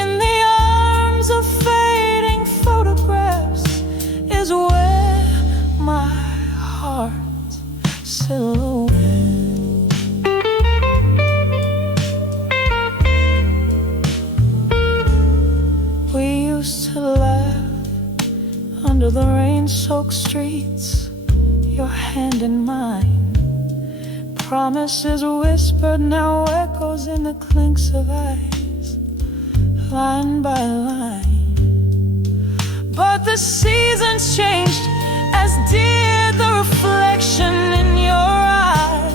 In the arms of fading photographs is where my heart silhouette. We used to laugh under the rain-soaked streets, your hand in mine. Promises whispered now echoes in the clinks of eyes, line by line. But the seasons changed, as did the reflection in your eye.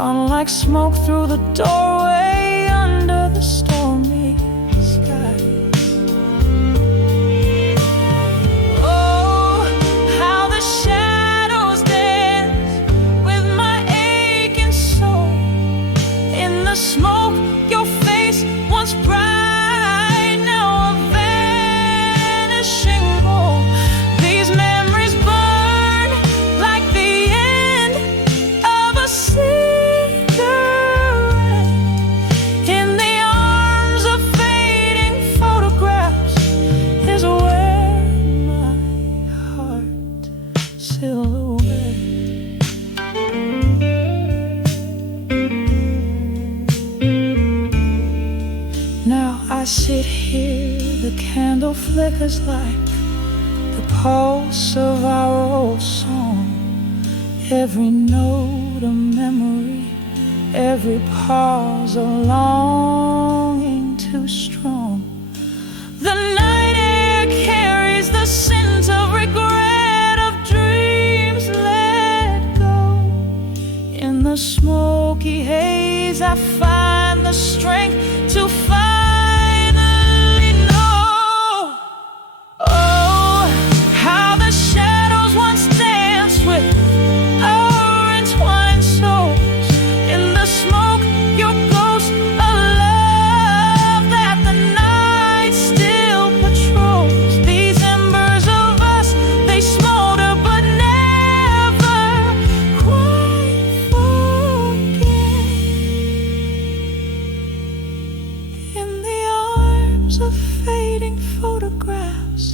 gone like smoke through the doorway under the stormy skies. Oh, how the shadows dance with my aching soul. In the smoke, your face once bright, now a vanishing goal. These memories burn like the end of a cigarette. In the arms of fading photographs is where my heart silhouette. Now I sit here, the candle flickers like the pulse of our old song. Every note a memory, every pause a longing too strong. The night air carries the scent of regret, of dreams let go. In the smoky haze I find the strength to finally know. Oh, how the shadows once danced with our entwined souls. In the smoke, your ghost, a love that the night still patrols. These embers of us, they smolder but never quite forget. In the arms of fading photographs,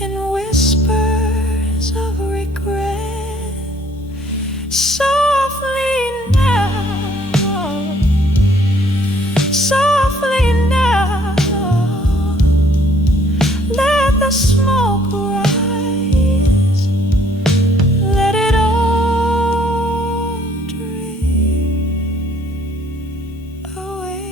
in whispers of regret, softly now, let the smoke rise, let it all drift away.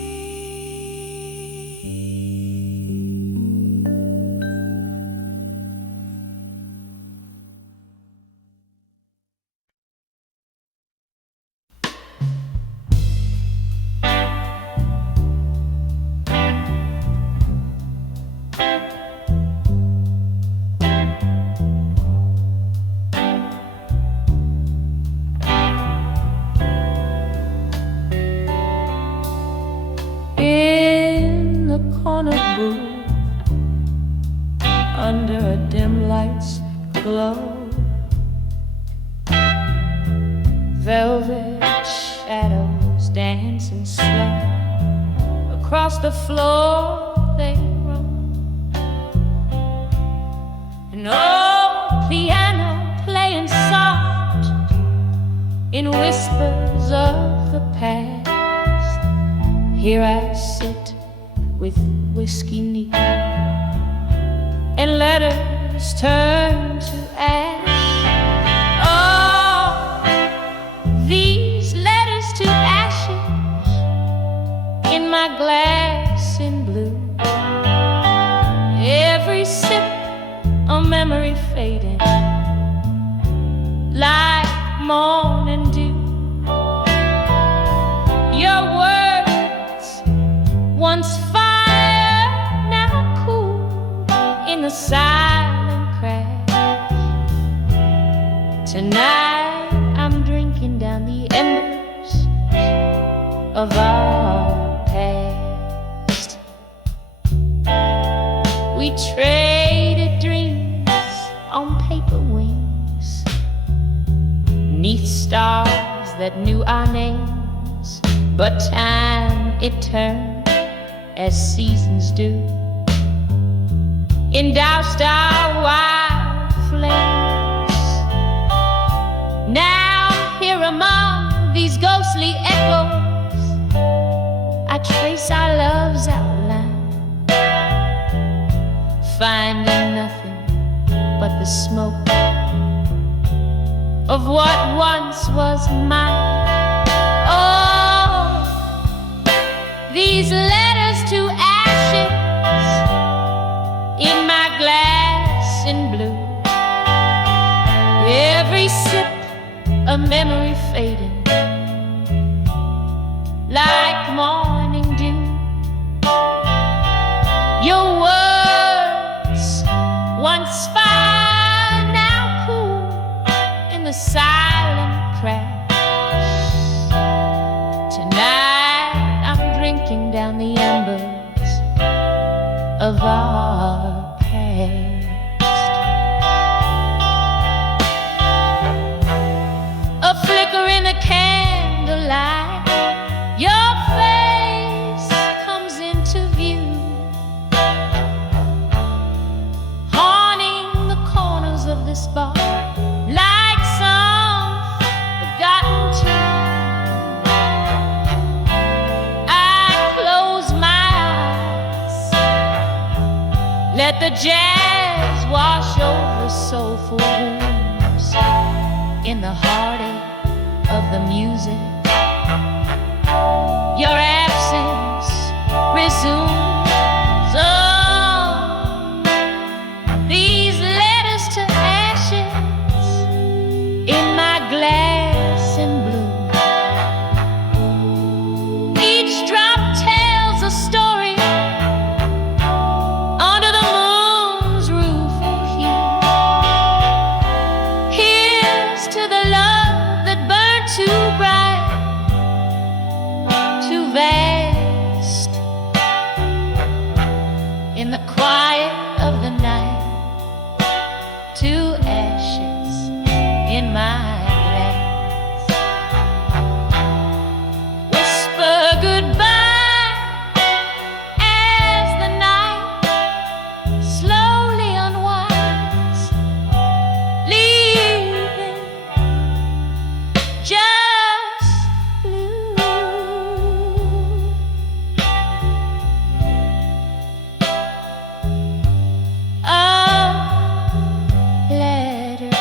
In the corner booth, under a dim light's glow, velvet shadows dancing slow. Across the floor they roam, an old piano playing soft in whispers of the past. Here I sit with whiskey neat and letters turn to ash. Oh, these letters to ashes in my glass in blue. Every sip a memory fading like morning dew. Your words once fire, now cool in the silent crash. Tonight I'm drinking down the embers of our past. We traded dreams on paper wings, 'neath stars that knew our names. But time, it turned as seasons do, and doused our wild flames. Now here among these ghostly echoes, I trace our love's outline, finding nothing but the smoke of what once was mine. Oh, these letters to ashes in my glass in blue. Every sip a memory fading of our past. A flicker in the candlelight, your face comes into view, haunting the corners of this bar like some forgotten tune. I close my eyes, let the jazz wash over soulful wounds. In the heartache of the music, your absence resumes. Oh, these letters to ashes in my glass and blue. Each drop tells a story under the moon's rueful hue. Here's to the love that burned too bright, too vast. In the quiet of the night, to ashes in my glass. Whisper goodbye as the night slowly unwinds, leaving just blue. Letters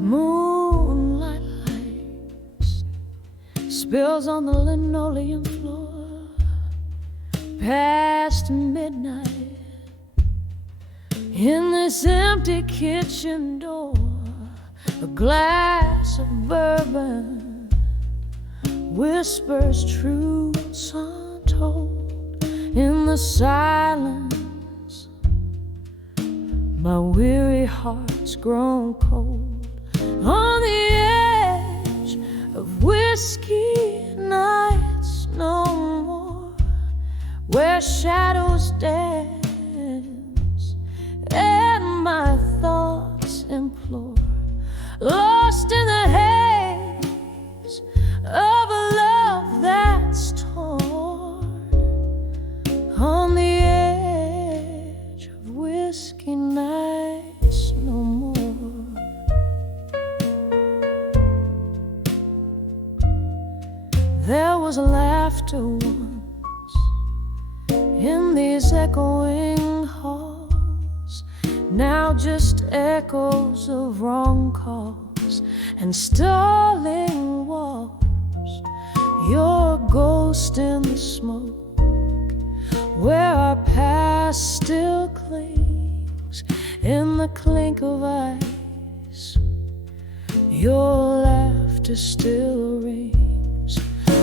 moonlight lights spills on the linoleum floor past midnight. In this empty kitchen door, a glass of bourbon whispers truths untold. In the silence, my weary heart's grown cold. On the edge of whiskey nights no more, where shadows dance and my thoughts implore, lost in the haze of a love that's torn. On the edge of whiskey nights no more. There was laughter once in these echoing halls, now just echoes of wrong calls and stalling walls. Your ghost in the smoke, where our past still clings in the clink of ice. Your laughter still rings.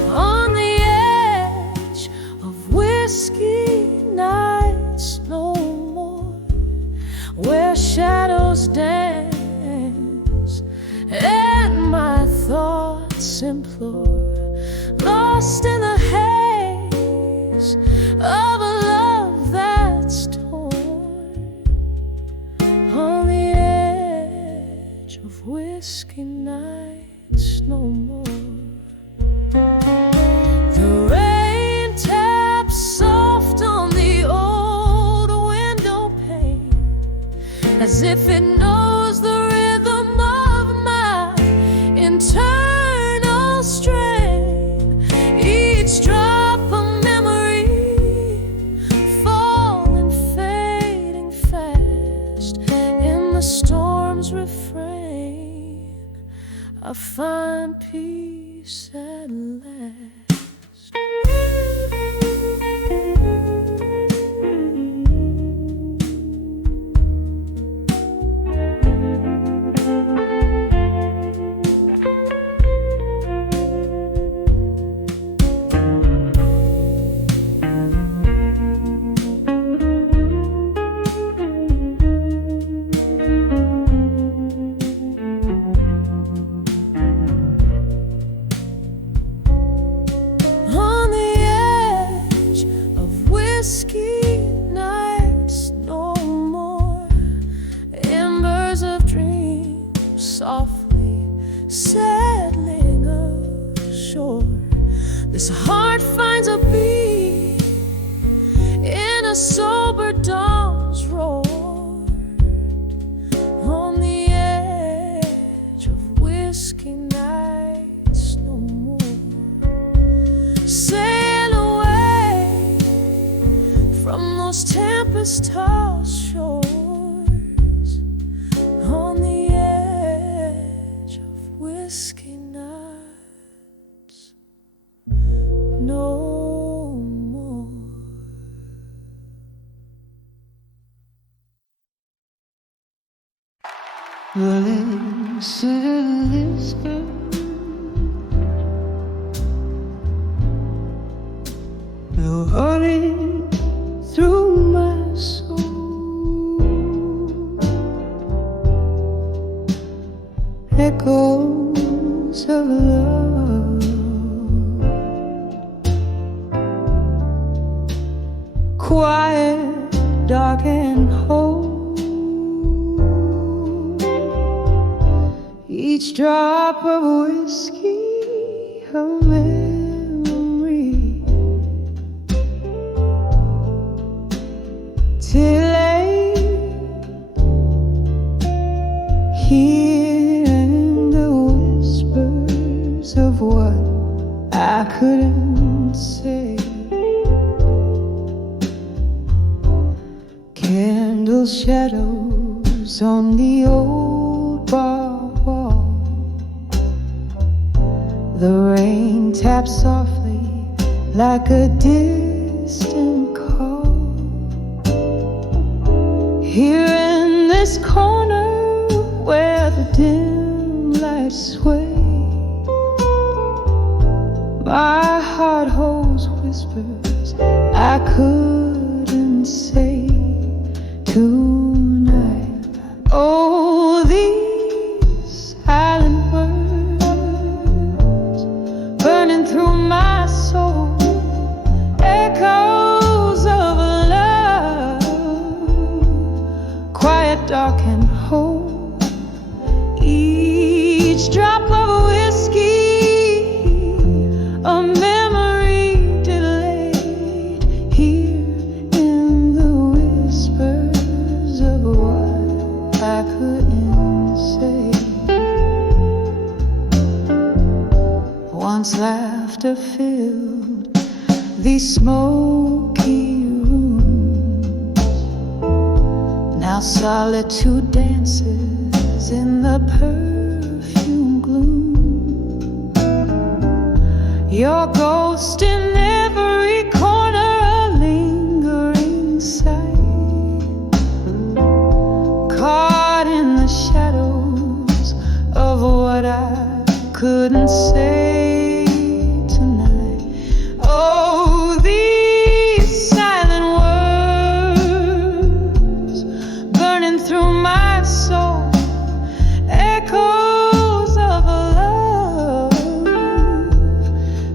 On the edge of whiskey nights no more, where shadows dance and my thoughts implore, lost in the haze of a love that's torn. On the edge of whiskey nights no more. The rain taps soft on the old window pane, as if it knows the rhythm of my internal strain. Each drop of memory falling, fading fast. In the storm's refrain, I find peace at last. softly, settling ashore. This heart finds a beat in a sober dawn's roar. On the edge of whiskey nights no more. Sail away from those tempest-tossed shores. On the edge of whiskey nights no more. Listen, listen. You're running through my soul. Echoes of love, quiet, dark and whole. Each drop of whiskey, a memory, till hearing the whispers of what I couldn't say. Candle shadows on the old bar wall. The rain taps softly like a distant call. Here in this corner where the dim lights sway, my heart holds whispers I couldn't say tonight. Oh, these silent words burning through my soul, echoes of love, quiet, dark and whole. Each drop of whiskey, a memory delayed, here in the whispers of what I couldn't say. Once laughter filled these smoky rooms, now solitude dances in the perfume gloom. Your ghost in every corner, a lingering sight, caught in the shadows of what I couldn't say tonight. Oh, these silent words burning through my soul, echoes of love,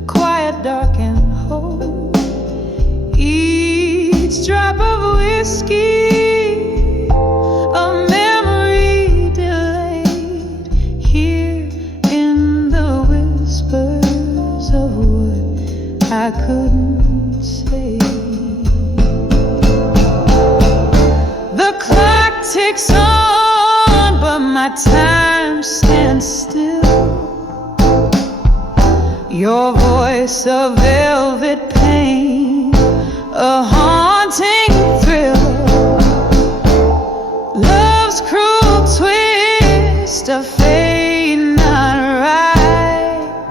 quiet, dark and whole. Each drop of whiskey, a memory delayed, here in the whispers of what I couldn't say. The clock ticks on, but my time stands still. Your voice, a velvet pain, a haunting thrill. Love's cruel twist, a fate not right,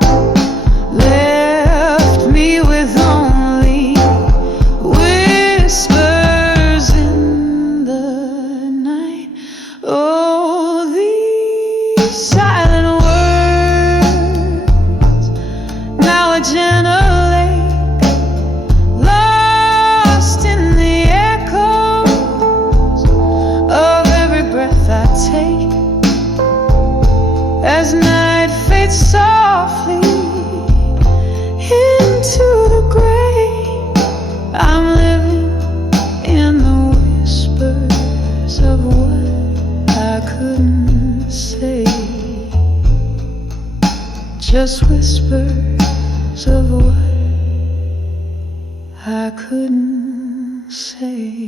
left me with only whispers in the night. Oh, these silent words, now a gentle lake, lost in the echoes of every breath I take. As night fades softly into the gray, I'm living in the whispers of what I couldn't say. just whispers of what I couldn't say.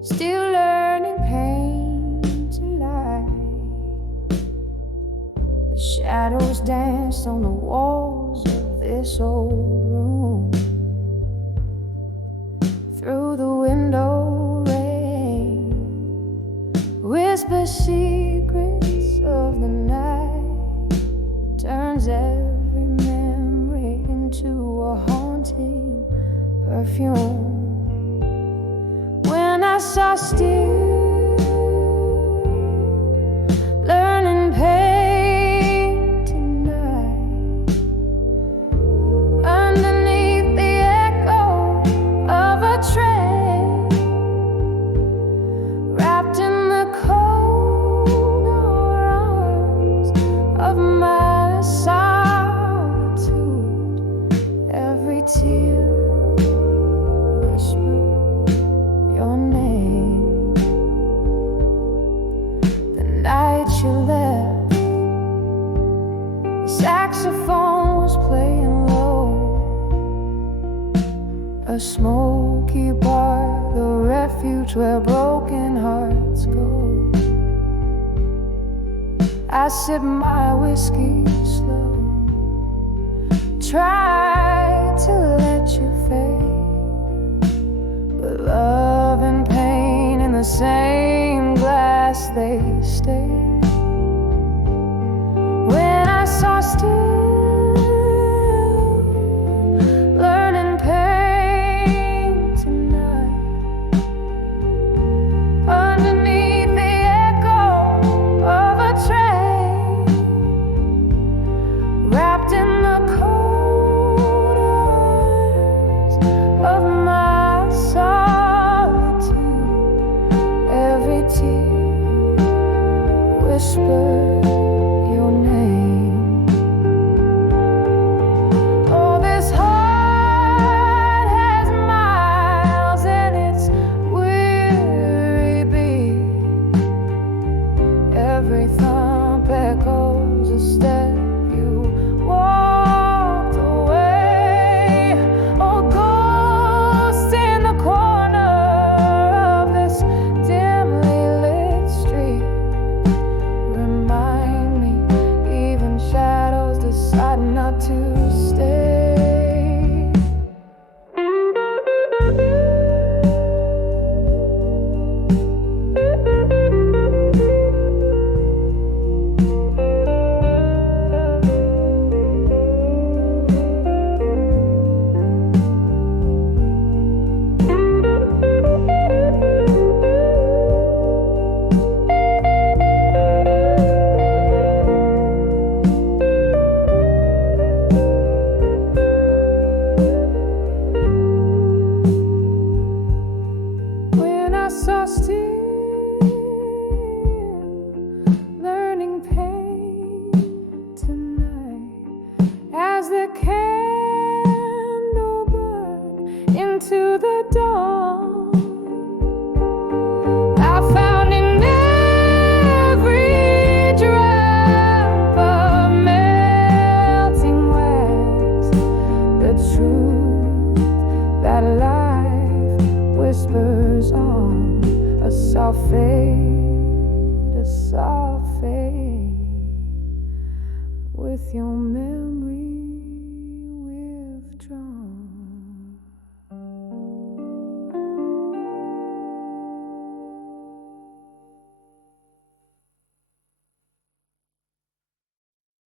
Still learning pain to lie. The shadows dance on the walls of this old room. Through the window rain whisper secrets of the night. Turns every memory into a haunting perfume. When I saw still, learning pain tonight, underneath the echo of a train, wrapped in the cold arms of my solitude, every tear whispered your name. The night you left, the saxophone was playing low. A smoky bar, the refuge where broken hearts go. I sip my whiskey slow, try to let you fade. But love and pain in the same glass, they stay. When I saw still, learning pain tonight, underneath the echo of a train, wrapped in the cold arms of my solitude, every tear whispered your name. Oh, this heart has miles and it's weary beat. Every thump echoes a step you walked away. Oh, ghost in the corner of this dimly lit street, remind me even shadows decide not to stay. When I saw still, learning pain tonight, as the candle burned into the dawn, I found in every drop of melting wax the truth that life whispers on. A soft fade, a soft fade, with your memory